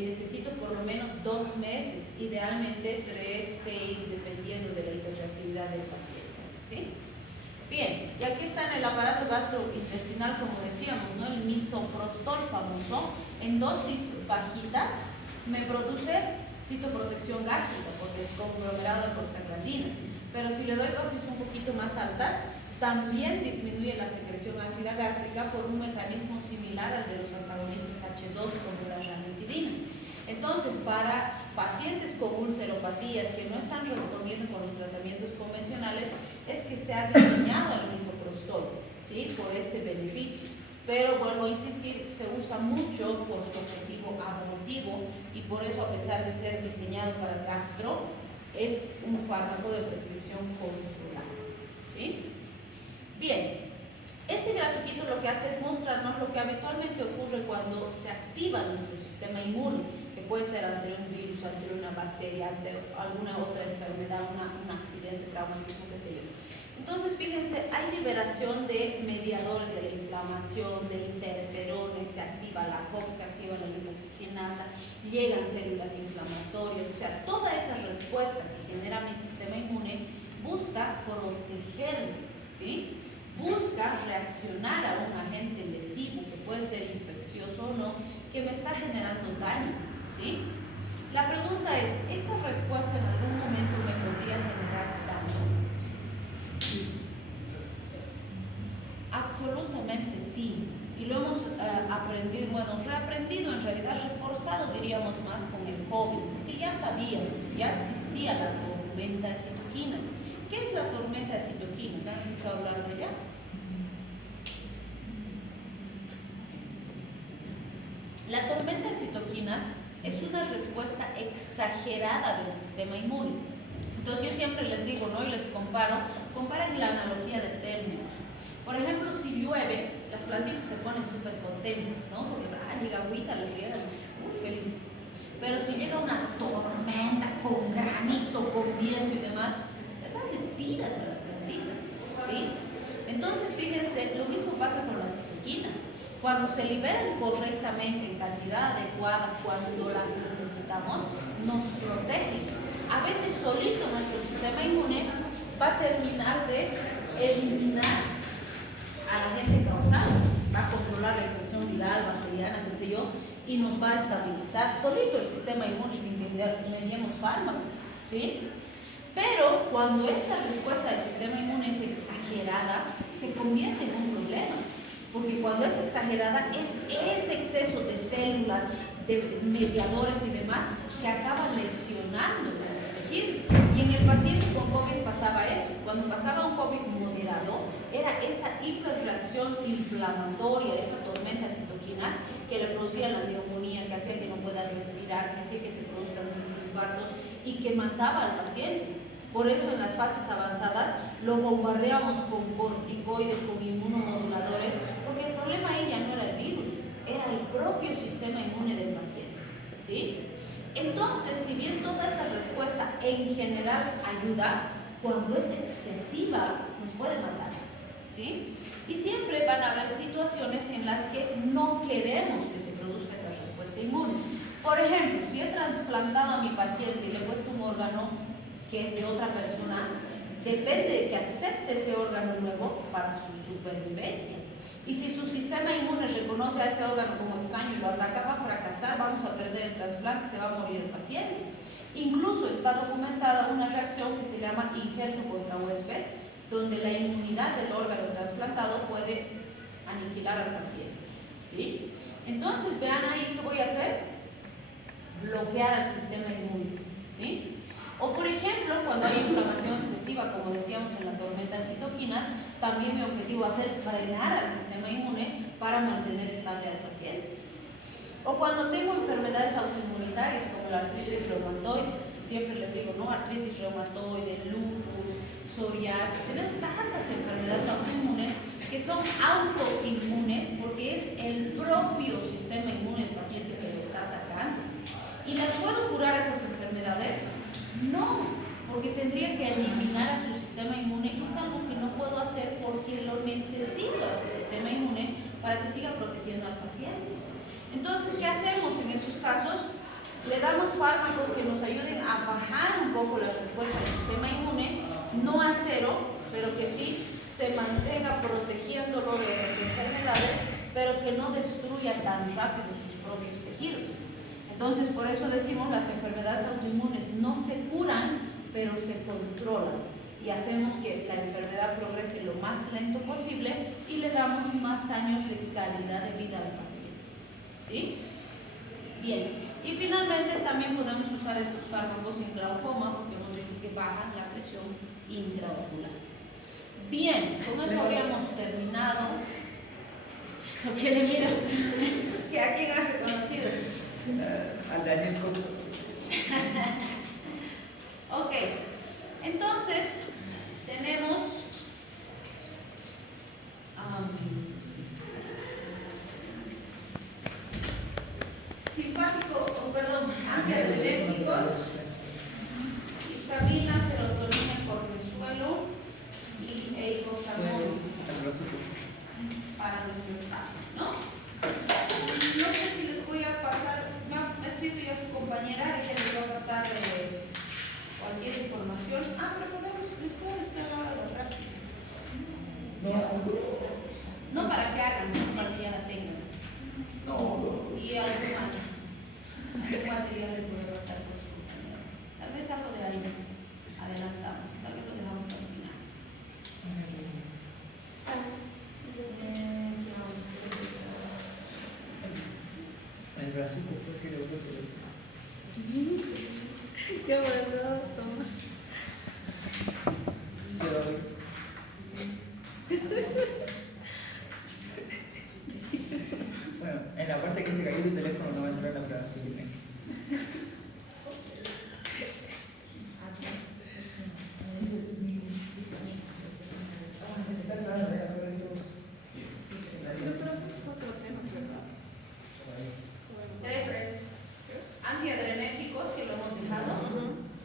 necesito por lo menos 2 meses, idealmente 3, 6, dependiendo de la hiperreactividad del paciente, ¿sí? Bien, y aquí está en el aparato gastrointestinal, como decíamos, ¿no? El misoprostol famoso, en dosis bajitas, me produce citoprotección gástrica, porque es conglomerado de prostaglandinas, pero si le doy dosis un poquito más altas, también disminuye la secreción ácida gástrica por un mecanismo similar al de los antagonistas H2 como la ranitidina. Entonces, para pacientes con ulceropatías que no están respondiendo con los tratamientos convencionales, es que se ha diseñado el misoprostol, ¿sí? Por este beneficio. Pero vuelvo a insistir, se usa mucho por su objetivo abortivo y por eso, a pesar de ser diseñado para gastro, es un fármaco de prescripción controlada, ¿sí? Bien, este grafiquito lo que hace es mostrarnos lo que habitualmente ocurre cuando se activa nuestro sistema inmune, que puede ser ante un virus, ante una bacteria, ante alguna otra enfermedad, un accidente, traumatismo, qué sé yo. Entonces, fíjense, hay liberación de mediadores de la inflamación, de interferones, se activa la COX, se activa la lipoxigenasa, llegan células inflamatorias, o sea, toda esa respuesta que genera mi sistema inmune busca protegerme, ¿sí? Busca reaccionar a un agente lesivo, que puede ser infeccioso o no, que me está generando daño, ¿sí? La pregunta es, ¿esta respuesta en algún momento me podría generar daño? Absolutamente sí, y lo hemos aprendido, bueno, reaprendido, en realidad reforzado diríamos más con el COVID, porque ya sabíamos, ya existía la tormenta de citoquinas. ¿Qué es la tormenta de citoquinas? ¿Han escuchado hablar de ella? La tormenta de citoquinas es una respuesta exagerada del sistema inmune. Entonces yo siempre les digo, ¿no? Y les comparen la analogía de términos. Por ejemplo, si llueve, las plantitas se ponen súper contentas, ¿no? Porque llega agüita, les riegan, muy felices. Pero si llega una tormenta con granizo, con viento y demás, les hace tiras a las plantitas, ¿sí? Entonces, fíjense, lo mismo pasa con las citoquinas. Cuando se liberan correctamente, en cantidad adecuada, cuando las necesitamos, nos protegen. A veces solito nuestro sistema inmune va a terminar de eliminar al agente causal, va a controlar la infección viral, bacteriana, qué sé yo, y nos va a estabilizar solito el sistema inmune sin que mediemos fármacos, ¿sí? Pero cuando esta respuesta del sistema inmune es exagerada, se convierte en un problema, porque cuando es exagerada es ese exceso de células, de mediadores y demás que acaba lesionando nuestro tejido. Y en el paciente con COVID pasaba eso. Cuando pasaba un COVID moderado, era esa hiperreacción inflamatoria, esa tormenta tormenta de citoquinas que le producían la neumonía, que hacía que no pueda respirar, que hacía que se produzcan infartos y que mataba al paciente. Por eso en las fases avanzadas lo bombardeamos con corticoides, con inmunomoduladores, porque el problema ahí ya no era el virus, era el propio sistema inmune del paciente, ¿sí? Entonces, si bien toda esta respuesta en general ayuda, cuando es excesiva nos puede matar, ¿sí? Y siempre van a haber situaciones en las que no queremos que se produzca esa respuesta inmune. Por ejemplo, si he trasplantado a mi paciente y le he puesto un órgano que es de otra persona, depende de que acepte ese órgano nuevo para su supervivencia. Y si su sistema inmune reconoce a ese órgano como extraño y lo ataca, va a fracasar, vamos a perder el trasplante, se va a morir el paciente. Incluso está documentada una reacción que se llama injerto contra huésped, donde la inmunidad del órgano trasplantado puede aniquilar al paciente, ¿sí? Entonces, vean ahí qué voy a hacer: bloquear al sistema inmune, ¿sí? O por ejemplo, cuando hay inflamación excesiva, como decíamos en la tormenta de citoquinas, también mi objetivo va a ser frenar al sistema inmune para mantener estable al paciente. O cuando tengo enfermedades autoinmunitarias como la artritis reumatoide, siempre les digo, ¿no? Artritis reumatoide, lupus, psoriasis, tenemos tantas enfermedades autoinmunes que son autoinmunes porque es el propio sistema inmune del paciente que lo está atacando. ¿Y las puedo curar esas enfermedades? No, porque tendría que eliminar a su sistema inmune y es algo que no puedo hacer porque lo necesito a ese sistema inmune para que siga protegiendo al paciente. Entonces, ¿qué hacemos en esos casos? Le damos fármacos que nos ayuden a bajar un poco la respuesta del sistema inmune, no a cero, pero que sí se mantenga protegiéndolo de otras enfermedades, pero que no destruya tan rápido sus propios tejidos. Entonces, por eso decimos, las enfermedades autoinmunes no se curan, pero se controlan. Y hacemos que la enfermedad progrese lo más lento posible y le damos más años de calidad de vida al paciente, ¿sí? Bien, y finalmente también podemos usar estos fármacos en glaucoma, porque hemos dicho que bajan la presión intraocular. Bien, con eso habríamos terminado. Lo que le miro, que a quién ha reconocido. Al Daniel Coco. Ok, entonces tenemos antiadrenérgicos, histamina, serotonina, cortisol y eicosanoides para nuestro examen, ¿no? No sé si les voy a pasar, me ha escrito ya su compañera, ella les va a pasar cualquier información. Pero les puedo estar ahora la práctica. No para que hagan, sino para que ya la tengan. Y algún material les voy a pasar por su compañera. Tal vez algo de ahí les adelantamos, tal vez lo dejamos para el final. El brazo fue que le botó el teléfono. Qué bueno, toma. Bueno, en la parte que se cayó el teléfono no va a entrar la grabación. Antiadrenérgicos, que lo hemos dejado,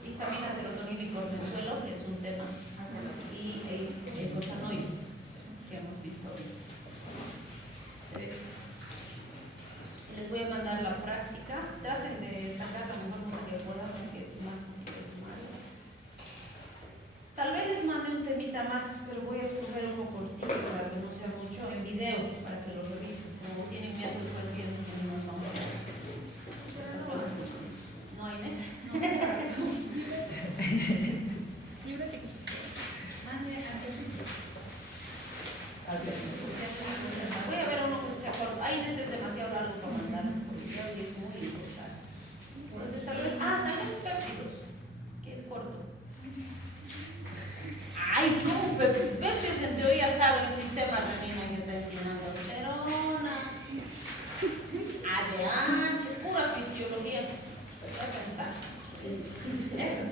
histamina, serotonina y cortisol, que es un tema, y eicosanoides, que hemos visto hoy. Les voy a mandar la práctica, traten de sacar la mejor nota que puedan, porque es más complicado. Tal vez les mande un temita más, pero voy a escoger uno cortito para que no sea mucho en video, para que lo revisen. Como tienen miedo, después vienen que no nos vamos a ver. ¿No, Inés? No, es para tú. Voy a ver uno que sea corto. Ay, Inés es demasiado largo para mandarles, porque creo que es muy importante. Entonces, tal vez péptidos, que es corto. Ay, ¿cómo péptidos en teoría sabe el sistema renina-angiotensina-aldosterona? pura fisiología. Voy a pensar. Esa es.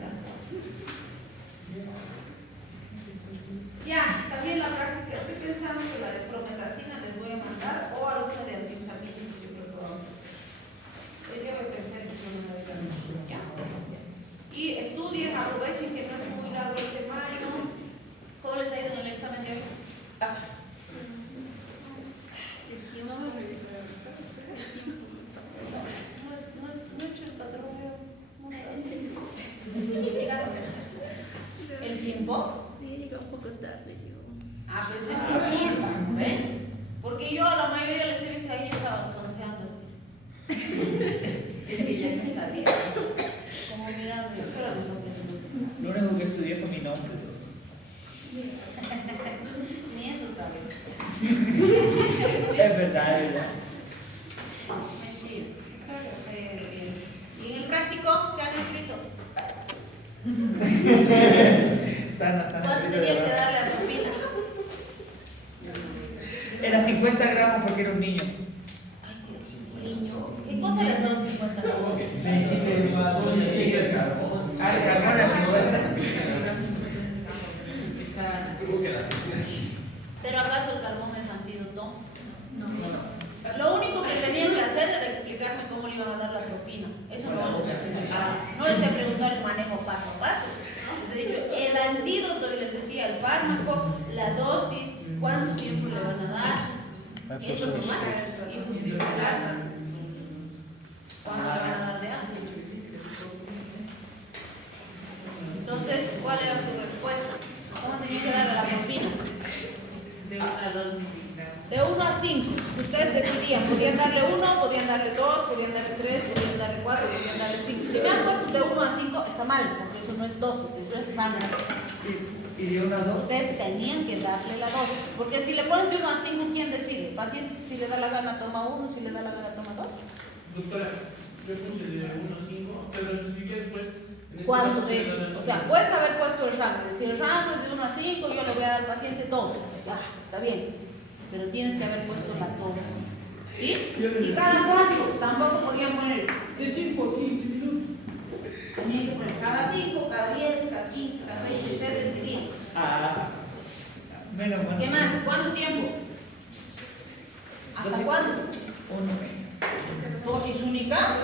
Ya, también la práctica. Estoy pensando que la de prometacina les voy a mandar o alguna de antihistamínicos, yo creo que vamos a hacer. Hoy día voy a pensar que son una de ya. Y estudien, aprovechen que no es muy largo el temario. ¿Cómo les ha ido en el examen de hoy? No he hecho el patrón. ¿El tiempo? Sí, llega un poco tarde yo. Pero eso es tu culpa, ¿ven? Porque yo a la mayoría les he visto ahí estaban sonceando. Es que ya no sabía. Como mirando, yo creo que son que Lo único que estudié fue mi nombre. ni eso sabes. Es verdad, es verdad. Mentira. Espero que os haya ido bien. ¿Y en el práctico qué han escrito? Sana, ¿Cuánto tenían que darle a la propina? Era 50 gramos porque era un niño. Ay, Dios mío. Niño. ¿Qué cosa les son 50 gramos? Ah, el carbón era 50. ¿Pero acaso el carbón es antídoto? No. Lo único que tenían que hacer era explicarme cómo le iban a dar la propina. Eso no les he preguntado. No les he preguntado el manejo paso a paso. Les he dicho el antídoto y les decía el fármaco, la dosis, cuánto tiempo le van a dar. Y eso es más. Y justificar cuándo le van a dar de hambre. Entonces, ¿cuál era su respuesta? ¿Cómo tenían que darle la propina? De 1 a 2 miligramos. De 1 a 5. Ustedes decidían, podían darle 1, podían darle 2, podían darle 3, podían darle 4, podían darle 5. Si me han puesto de 1 a 5, está mal, porque eso no es dosis, eso es rango. ¿Y de 1 a 2? Ustedes tenían que darle la dosis. Porque si le pones de 1 a 5, ¿quién decide? ¿El paciente? Si le da la gana, toma 1, si le da la gana, toma 2. Doctora, yo puse de 1 a 5, pero especifique después. ¿Cuánto de eso? O sea, puedes haber puesto el rango. Si el rango es de 1 a 5, yo le voy a dar al paciente 2. Está bien. Pero tienes que haber puesto la dosis. ¿Sí? ¿Y cada cuánto? Tampoco podían poner de 5 a 15 minutos. Tenían que poner cada 5, cada 10, cada 15, cada 20. Ustedes decidían. Menos mal. ¿Qué más? ¿Cuánto tiempo? ¿Hasta cuándo? Uno menos. ¿Dosis única?